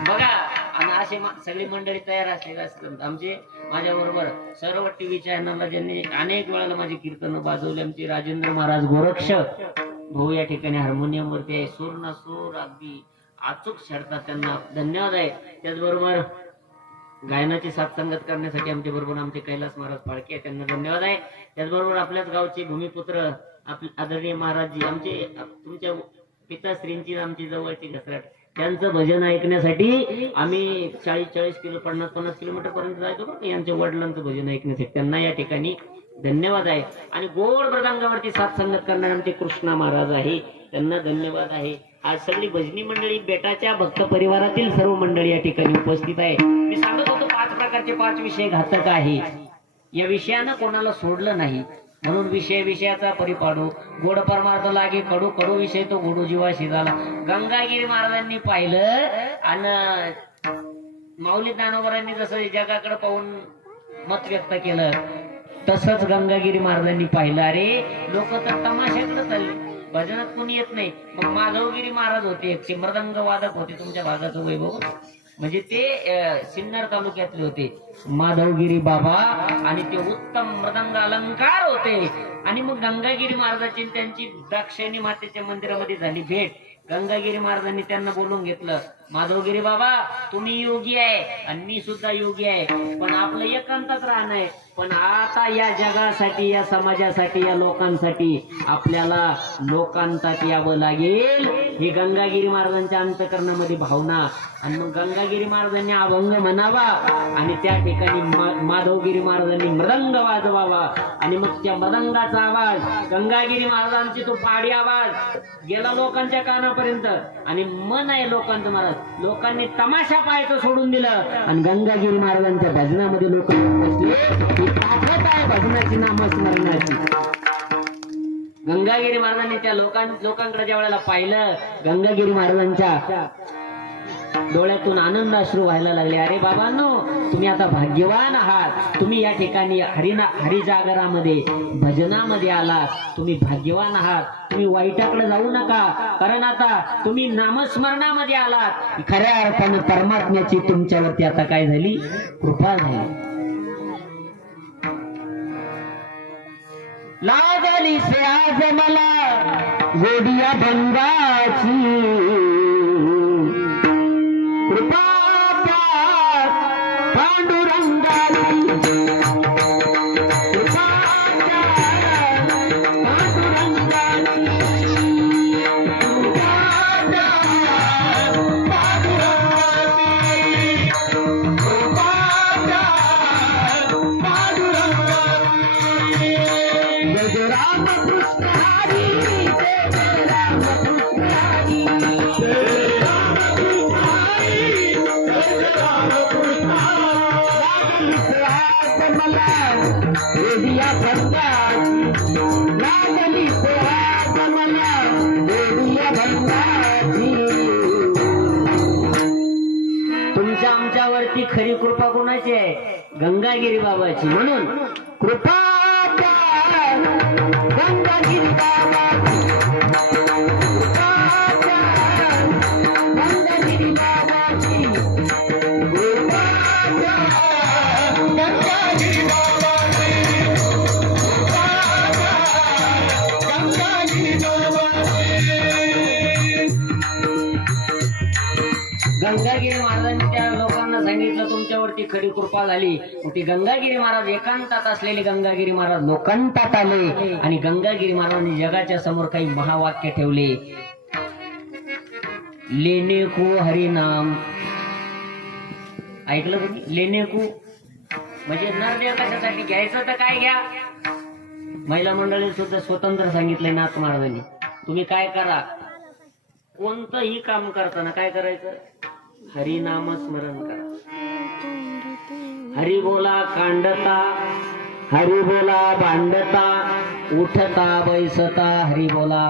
बघा. आणि असे सगळी मंडळी तयार असलेली असतात आमचे. माझ्या बरोबर सर्व टीव्ही चॅनलला ज्यांनी अनेक वेळाला माझी कीर्तन वाजवली आमचे राजेंद्र महाराज गोरक्ष भाऊ या ठिकाणी हार्मोनियम वरती आहे. सूर ना सूर अगदी अचूक छेडतात, त्यांना धन्यवाद आहे. त्याचबरोबर गायनाची साथसंगत करण्यासाठी आमच्या बरोबर आमचे कैलास महाराज फाळके त्यांना धन्यवाद आहे. त्याचबरोबर आपल्याच गावचे भूमिपुत्र आपले आदरणीय महाराजजी आमचे तुमच्या पिताश्रींची आमची जवळची घसरट त्यांचं भजन ऐकण्यासाठी आम्ही 40-40 किलो 50-50 किलोमीटर पर्यंत जायचो बरं यांच्या वडिलांचं भजन ऐकण्यासाठी. त्यांना या ठिकाणी धन्यवाद आहे. आणि गोड मृदंगावरती साथसंगत करणारे आमचे कृष्णा महाराज आहे, त्यांना धन्यवाद आहे. आज सगळी भजनी मंडळी बेटाच्या भक्त परिवारातील सर्व मंडळी या ठिकाणी उपस्थित आहे. मी सांगत होतो 5 प्रकारचे 5 विषय घातक आहे. या विषयानं कोणाला सोडलं नाही म्हणून विषयाचा परिपाडू गोड परमार्थ लागे कडू कडू विषय तो गोडू जीवाशी झाला. गंगागिरी महाराजांनी पाहिलं आणि माऊली ज्ञानोबरांनी जसं जगाकडे पाहून मत व्यक्त केलं तसंच गंगागिरी महाराजांनी पाहिलं. अरे लोक तर तमाशाकडे चालले, भजनात कोणी येत नाही. मग माधवगिरी महाराज होते, ते मृदंग वादक होते. तुमच्या भागाचं वैभव म्हणजे ते सिन्नर तालुक्यातले होते माधवगिरी बाबा, आणि ते उत्तम मृदंग अलंकार होते. आणि मग गंगागिरी महाराजांची त्यांची दाक्षायणी मातेच्या मंदिरामध्ये झाली भेट. गंगागिरी महाराजांनी त्यांना बोलून घेतलं, माधवगिरी बाबा तुम्ही योगी आहे आणि मी सुद्धा योगी आहे, पण आपलं एकांतात राहणं आहे. पण आता या जगासाठी, या समाजासाठी, या लोकांसाठी आपल्याला लोकांतात यावं लागेल. ही गंगागिरी महाराजांच्या अंतकरणामध्ये भावना. आणि मग गंगागिरी महाराजांनी अभंग म्हणावा आणि त्या ठिकाणी माधवगिरी महाराजांनी मृदंग वाजवावा. आणि मग त्या मृदंगाचा आवाज गंगागिरी महाराजांची तो पाडी आवाज गेला लोकांच्या कानापर्यंत. आणि मन आहे लोकांचं महाराज, लोकांनी तमाशा पाहायचं सोडून दिलं आणि गंगागिरी महाराजांच्या भजनामध्ये लोक बसले. ही ताकद आहे भजनाची, नामस्मरणाची. गंगागिरी महाराजांनी त्या लोकांकडे ज्या वेळेला पाहिलं, गंगागिरी महाराजांच्या डोळ्यातून आनंद अश्रू व्हायला लागले. अरे बाबांनो, तुम्ही आता भाग्यवान आहात, तुम्ही या ठिकाणी हरिजागरामध्ये भजनामध्ये आलात, तुम्ही भाग्यवान आहात. तुम्ही वाईटाकडे जाऊ नका, कारण आता तुम्ही नामस्मरणामध्ये आलात. खऱ्या अर्थानं परमात्म्याची तुमच्यावरती आता काय झाली, कृपा झाली. लागली से आज मला गोडिया भंगाची कृपा पांडुरंगाची, कृपा तुमच्या आमच्यावरती खरी कृपा कोणाची आहे, गंगागिरी बाबाची. म्हणून कृपा गंगागिरी बाबाची, गंगागिरी बाबाची, गंगागिरी महाराजांनी त्या लोकांना सांगितलं तुमच्यावरती खरी कृपा झाली. मग ती गंगागिरी महाराज एकांतात असलेले गंगागिरी महाराज लोकांतात आले आणि गंगागिरी महाराजांनी जगाच्या समोर काही महावाक्य ठेवले. लेने को हरिनाम, ऐकलं तुम्ही? लेने को म्हणजे नरदेव कशासाठी घ्यायचं तर काय घ्या. महिला मंडळी सुद्धा स्वतंत्र सांगितलंय नाथ महाराजांनी. तुम्ही काय करा, कोणतंही काम करताना काय करायचं, हरिनाम स्मरण करा. हरी बोला कांडता, हरी बोला भांडता, उठता बैसता हरी बोला.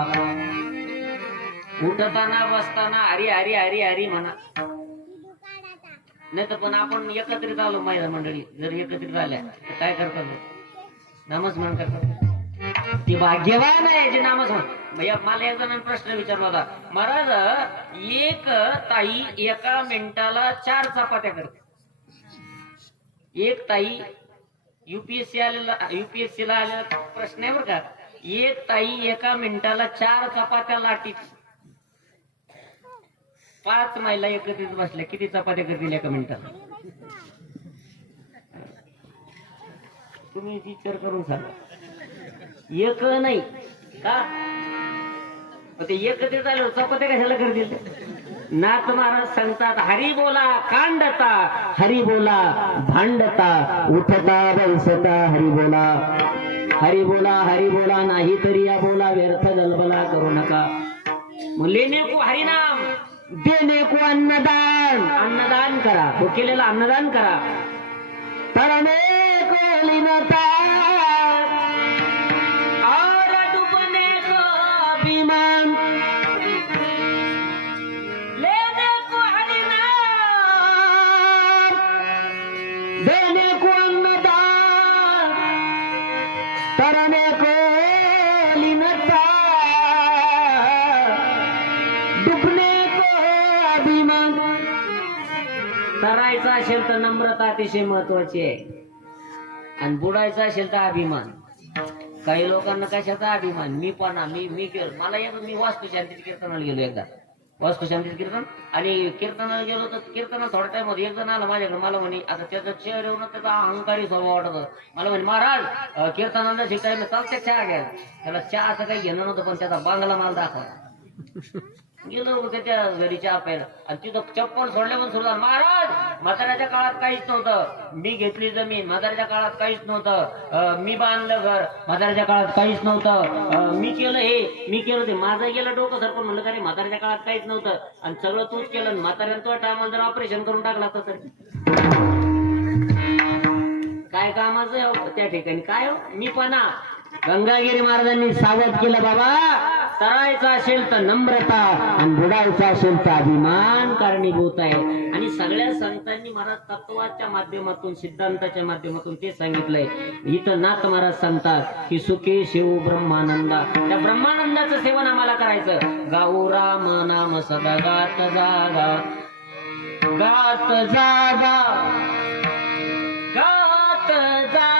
उठताना बसताना हरी हरी हरी हरी म्हणा. नाही तर पण आपण एकत्रित आलो महिला मंडळी, जर एकत्रित आल्या तर काय करतात, नामस्मरण करतात. ती भाग्यवान आहे जे नामस्मरण. मला एक जणांनी प्रश्न विचारला होता, महाराज एक ताई एका मिनिटाला 4 चपात्या करते. एक ताई युपीएससी ला आलेला प्रश्न आहे बरं का. एक ताई एका मिनिटाला 4 चपात्या लाटीत. 5 महिला एकत्रित बसल्या किती चपात्या करतील एका मिनिटाला? तुम्ही विचार करून सांगा. एक नाही का ते एकत्रित आले चपात्या कशाला करतील? नाथ महाराज सांगतात हरी बोला कांडता, हरी बोला भांडता, उठता बैसता हरी बोला. हरी बोला हरी बोला नाही तरी या बोला व्यर्थ गलबला करू नका. लेने को हरिनाम, देने को अन्नदान, अन्नदान करा. तो केलेला अन्नदान करा. तरणे को लीनता और डुबने को अभिमान, लेने को हरिनाम, देने को अन्नदान, तरणे को लीनता, डुबने अभिमान. तरायचा असेल तर नम्रता अतिशय महत्वाची आहे आणि बुडायचा असेल तर अभिमान. काही लोकांना कशाचा अभिमान, मी मला मी वास्तुशांतीत कीर्तनाला गेलो एकदा. वास्तुशांतीत कीर्तन आणि कीर्तनाला गेलो तर कीर्तनाला थोड्या टाइम मध्ये एक जण आला माझ्याकडे. मला म्हणे, आता त्याचा चेहरा येऊन त्याचा अहंकारी स्वभाव वाटत होता. मला म्हणे महाराज कीर्तनाला शिकायला चालते चहा घ्या. त्याला चहाचं काही घेणं नव्हतं पण त्याचा बांगला माल दाखवा. गेलो त्याच्या घरी चहा प्यायला आणि तिथं चप्पल सोडल्या पण सुरू झालं. महाराज म्हाताऱ्याच्या काळात काहीच नव्हतं, मी घेतली जमीन म्हाताऱ्याच्या काळात काहीच नव्हतं, मी बांधलं घर म्हाताऱ्याच्या काळात काहीच नव्हतं, मी केलं हे मी केलं ते. माझं गेलं डोकं सर पण म्हणलं का रे म्हाताऱ्याच्या काळात काहीच नव्हतं आणि सगळं तूच केलं. म्हाताऱ्यानं तो टायमाला जर ऑपरेशन करून टाकला तर काय कामाचं आहे त्या ठिकाणी. काय मी पण गंगागिरी महाराजांनी सावध केलं, बाबा तरायचा असेल तर नम्रता आणि बुडायचा असेल तर अभिमान कारणीभूत आहे. आणि सगळ्या संतांनी महाराज तत्वाच्या माध्यमातून सिद्धांताच्या माध्यमातून ते सांगितलंय. इथं नाथ महाराज सांगतात की सुखे शिव ब्रह्मानंदा, त्या ब्रह्मानंदाचं सेवन आम्हाला करायचं. गाऊ राम नाम सदा गात जागा, गात जागा, गात जागा.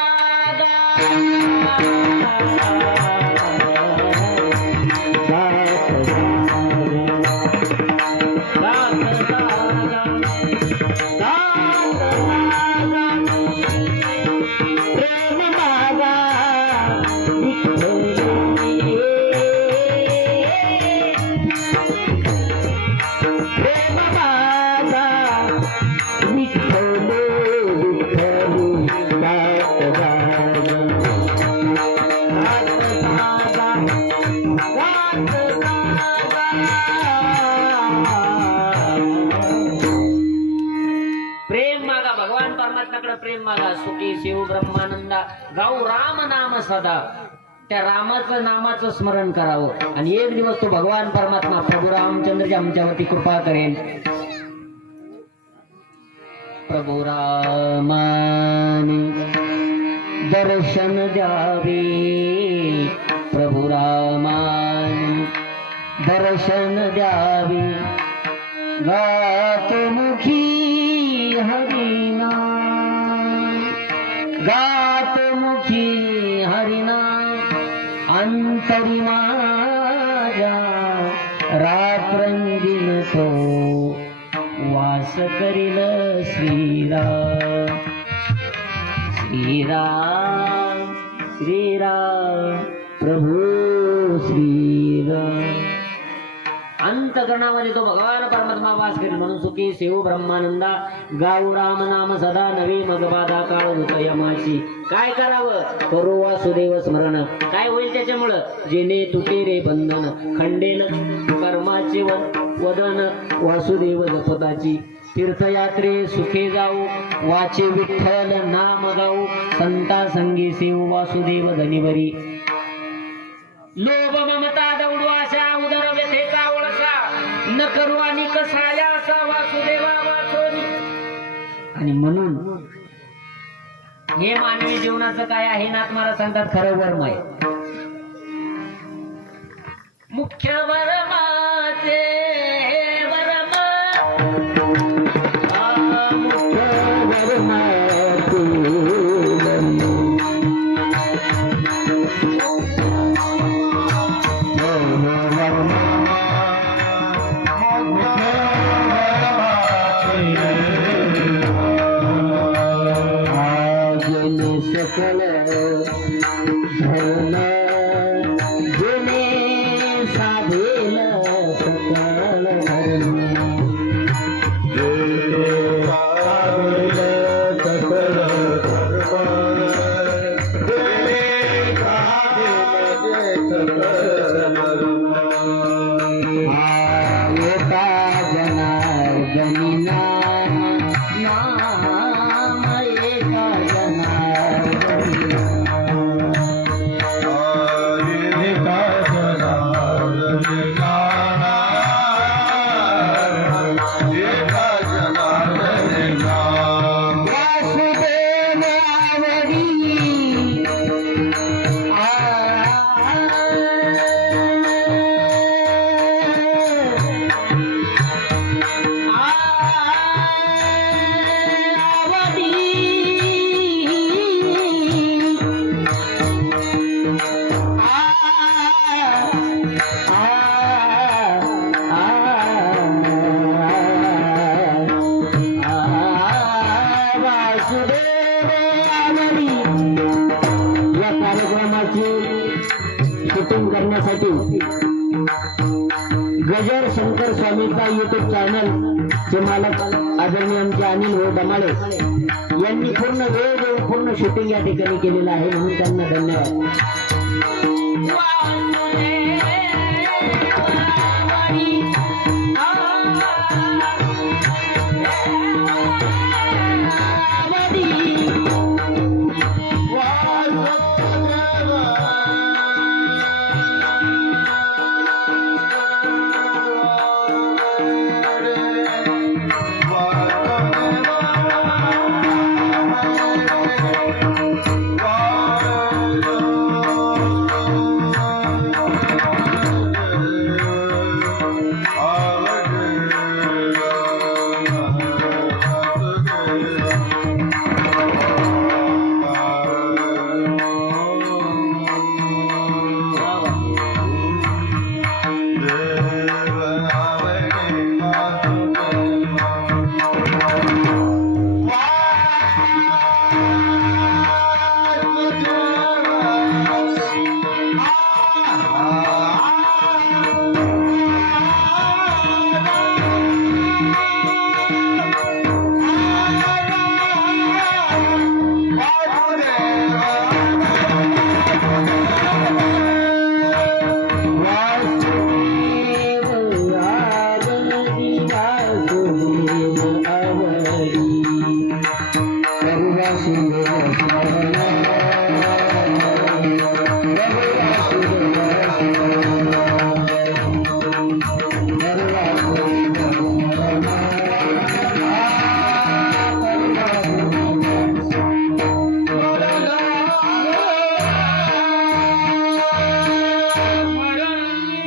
प्रेम मागा. सुखी शिव ब्रह्मानंदा, गाऊ राम नाम सदा. त्या रामाचं नामाचं स्मरण करावं आणि एक दिवस तो भगवान परमात्मा प्रभू रामचंद्र आमच्यावरती कृपा करेल. प्रभू रामाने दर्शन द्यावे, प्रभू रामाने दर्शन द्यावे. गात मुखी हरिना, गात मुखी हरिना, अंतरी माझ्या रात्रंदिन तो वास वास करील श्रीराम श्रीराम श्रीराम प्रभू श्रीराम. अंतकरणामध्ये तो भगवान परमात्मा वास करील म्हणून सुखी सेव ब्रह्मानंदा गाऊ राम नाम सदा नवे मग बाधा काळ होत यमाशी. काय करावं? करो वासुदेव स्मरण. काय होईल त्याच्यामुळं? जेणे तुटे रे बंधन खंडेन कर्माचे वदन वासुदेव जपताची. तीर्थयात्रे सुखे जाऊ वाचे विठ्ठल नाम गाऊ संता संगी सेव वासुदेव धनिवरी. लोभ ममता दौडू आशा उदर व्यथेचा वळसा न करू आणि कसाया असा वासुदेवा वाचोनी. आणि म्हणून हे मानवी जीवनाचं काय आहे नाथ महाराज सांगतात खरं वर्म आहे. मुख्य वर्माचे वर्म मुख्य वर्माचे सकल धन जेणे साधेल सकल धर्म एका जनार्दनीना नाम एका शूटिंग करण्यासाठी गजर शंकर स्वामीचा युट्यूब चॅनल चे मालक आदरणीय आमचे अनिल भाऊ डमाळे यांनी पूर्ण वेळ देऊन पूर्ण शूटिंग या ठिकाणी केलेलं आहे म्हणून त्यांना धन्यवाद.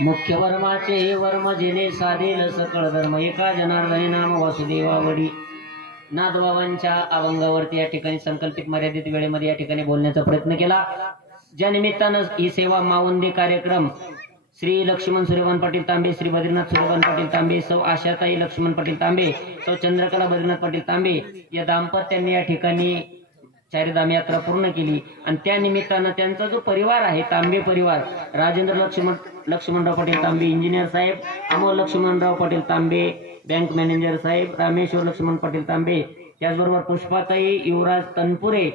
मुख्य वर्माचे हे वर्म जेणे साधेल सकळ धर्म एका जनार्दनी नाम वासुदेवावडी. नाथबाबांच्या अभंगावरती या ठिकाणी संकल्पित मर्यादित वेळेमध्ये या ठिकाणी बोलण्याचा प्रयत्न केला. ज्या निमित्तानं ही सेवा मावंदी कार्यक्रम श्री लक्ष्मण सूर्यभान पाटील तांबे, श्री बद्रीनाथ सूर्यभान पाटील तांबे, सौ आशाताई लक्ष्मण पाटील तांबे, सौ चंद्रकला बद्रीनाथ पाटील तांबे या दाम्पत्यांनी या ठिकाणी चारिधाम यात्रा पूर्ण केली. आणि त्या निमित्तानं त्यांचा जो परिवार आहे तांबे परिवार, राजेंद्र लक्ष्मणराव पाटील तांबे इंजिनियर साहेब, अमोल लक्ष्मणराव पाटील तांबे बँक मॅनेजर साहेब, रामेश्वर लक्ष्मण पाटील तांबे, त्याचबरोबर पुष्पाताई युवराज तनपुरे,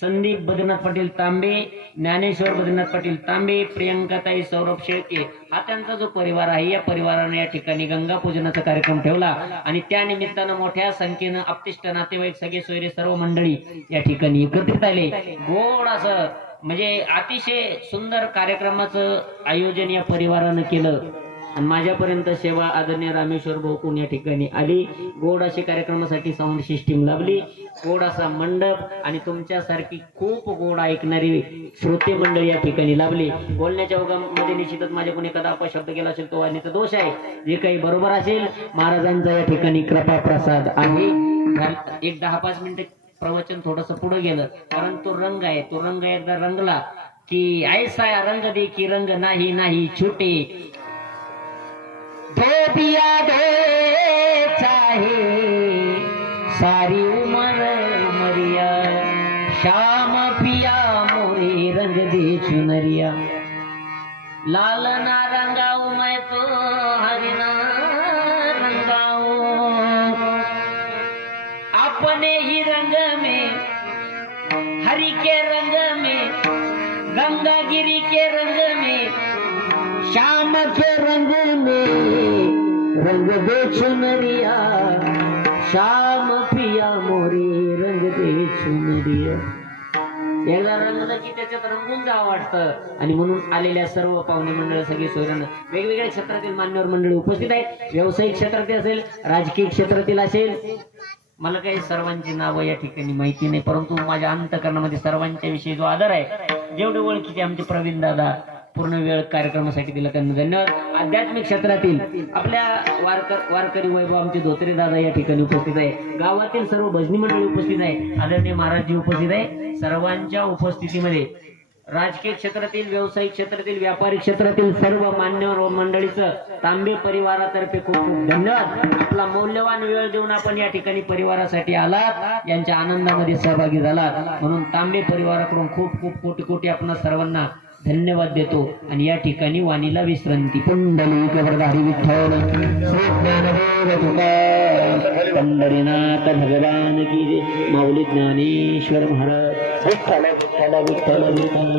संदीप बद्रीनाथ पाटील तांबे, ज्ञानेश्वर बद्रीनाथ पाटील तांबे, प्रियंकाताई सौरभ शेळके हा त्यांचा जो परिवार आहे. या परिवाराने या ठिकाणी गंगा पूजनाचा कार्यक्रम ठेवला आणि त्या निमित्तानं मोठ्या संख्येनं आप्तिष्ट नातेवाईक सगळे सोयरे सर्व मंडळी या ठिकाणी एकत्रित आले. गोड असं म्हणजे अतिशय सुंदर कार्यक्रमाचं आयोजन या परिवारानं केलं आणि माझ्यापर्यंत सेवा आदरणीय रामेश्वर भाऊकून या ठिकाणी आली. गोड अशी कार्यक्रमासाठी साऊंड सिस्टीम लाभली, गोड असा मंडप आणि तुमच्यासारखी खूप गोड ऐकणारी श्रोते मंडळी या ठिकाणी लाभली. बोलण्याच्या ओघामध्ये निश्चितच माझ्याकडून एखादा अपशब्द केला असेल तो वाणीचा दोष आहे. जे काही बरोबर असेल महाराजांचा या ठिकाणी कृपा प्रसाद आहे. एक 10-5 मिनिटं प्रवचन थोडस पुढे गेलं कारण तो रंग आहे. तो रंग एकदा रंगला की ऐसा रंग दे की रंग नाही नाही छुटे, दिया दे चाहे सारी उमर मरिया, श्याम पिया मोरे रंग दे चुनरिया, लाल ना रंगाऊ मैं तो हरिना रंगाऊ, अपने ही रंग में हरि के रंग में, गंगागिरी के रंग में, श्याम के रंग में रंग दे चुनरिया, श्याम पिया मोरे रंग दे चुनरिया. एकदा रंगलं की त्याच्यात रंगून जावं वाटतं आणि म्हणून आलेल्या सर्व पाहुणे मंडळ सगळी सोयऱ्यांना वेगवेगळ्या क्षेत्रातील मान्यवर मंडळी उपस्थित आहेत. व्यावसायिक क्षेत्रातील असेल, राजकीय क्षेत्रातील असेल, मला काही सर्वांची नावं या ठिकाणी माहिती नाही परंतु माझ्या अंतःकरणामध्ये सर्वांच्या विषयी जो आदर आहे, जेवढे ओळखीचे आमचे प्रवीण दादा पूर्ण वेळ कार्यक्रमासाठी दिला त्यांना धन्यवाद. आध्यात्मिक क्षेत्रातील आपल्या वारकरी वैभव आमचे धोत्रे दादा या ठिकाणी उपस्थित आहे. गावातील सर्व भजनी मंडळी उपस्थित आहे. आदरणीय महाराजजी उपस्थित आहे. सर्वांच्या उपस्थितीमध्ये राजकीय क्षेत्रातील, व्यावसायिक क्षेत्रातील, व्यापारी क्षेत्रातील सर्व मान्यवर मंडळीचं तांबे परिवारातर्फे खूप खूप धन्यवाद. आपला मौल्यवान वेळ देऊन आपण या ठिकाणी परिवारासाठी आलात, यांच्या आनंदामध्ये सहभागी झालात म्हणून तांबे परिवाराकडून खूप खूप कोटी कोटी आपणा सर्वांना धन्यवाद देतो आणि या ठिकाणी वाणीला विश्रांती. पुंडलिक वरदारी विठ्ठल श्री ज्ञानदेव तुकाराम पंढरीनाथ भगवान की जय. माऊली ज्ञानेश्वर महाराज. विठ्ठल विठ्ठल विठ्ठल विठ्ठल.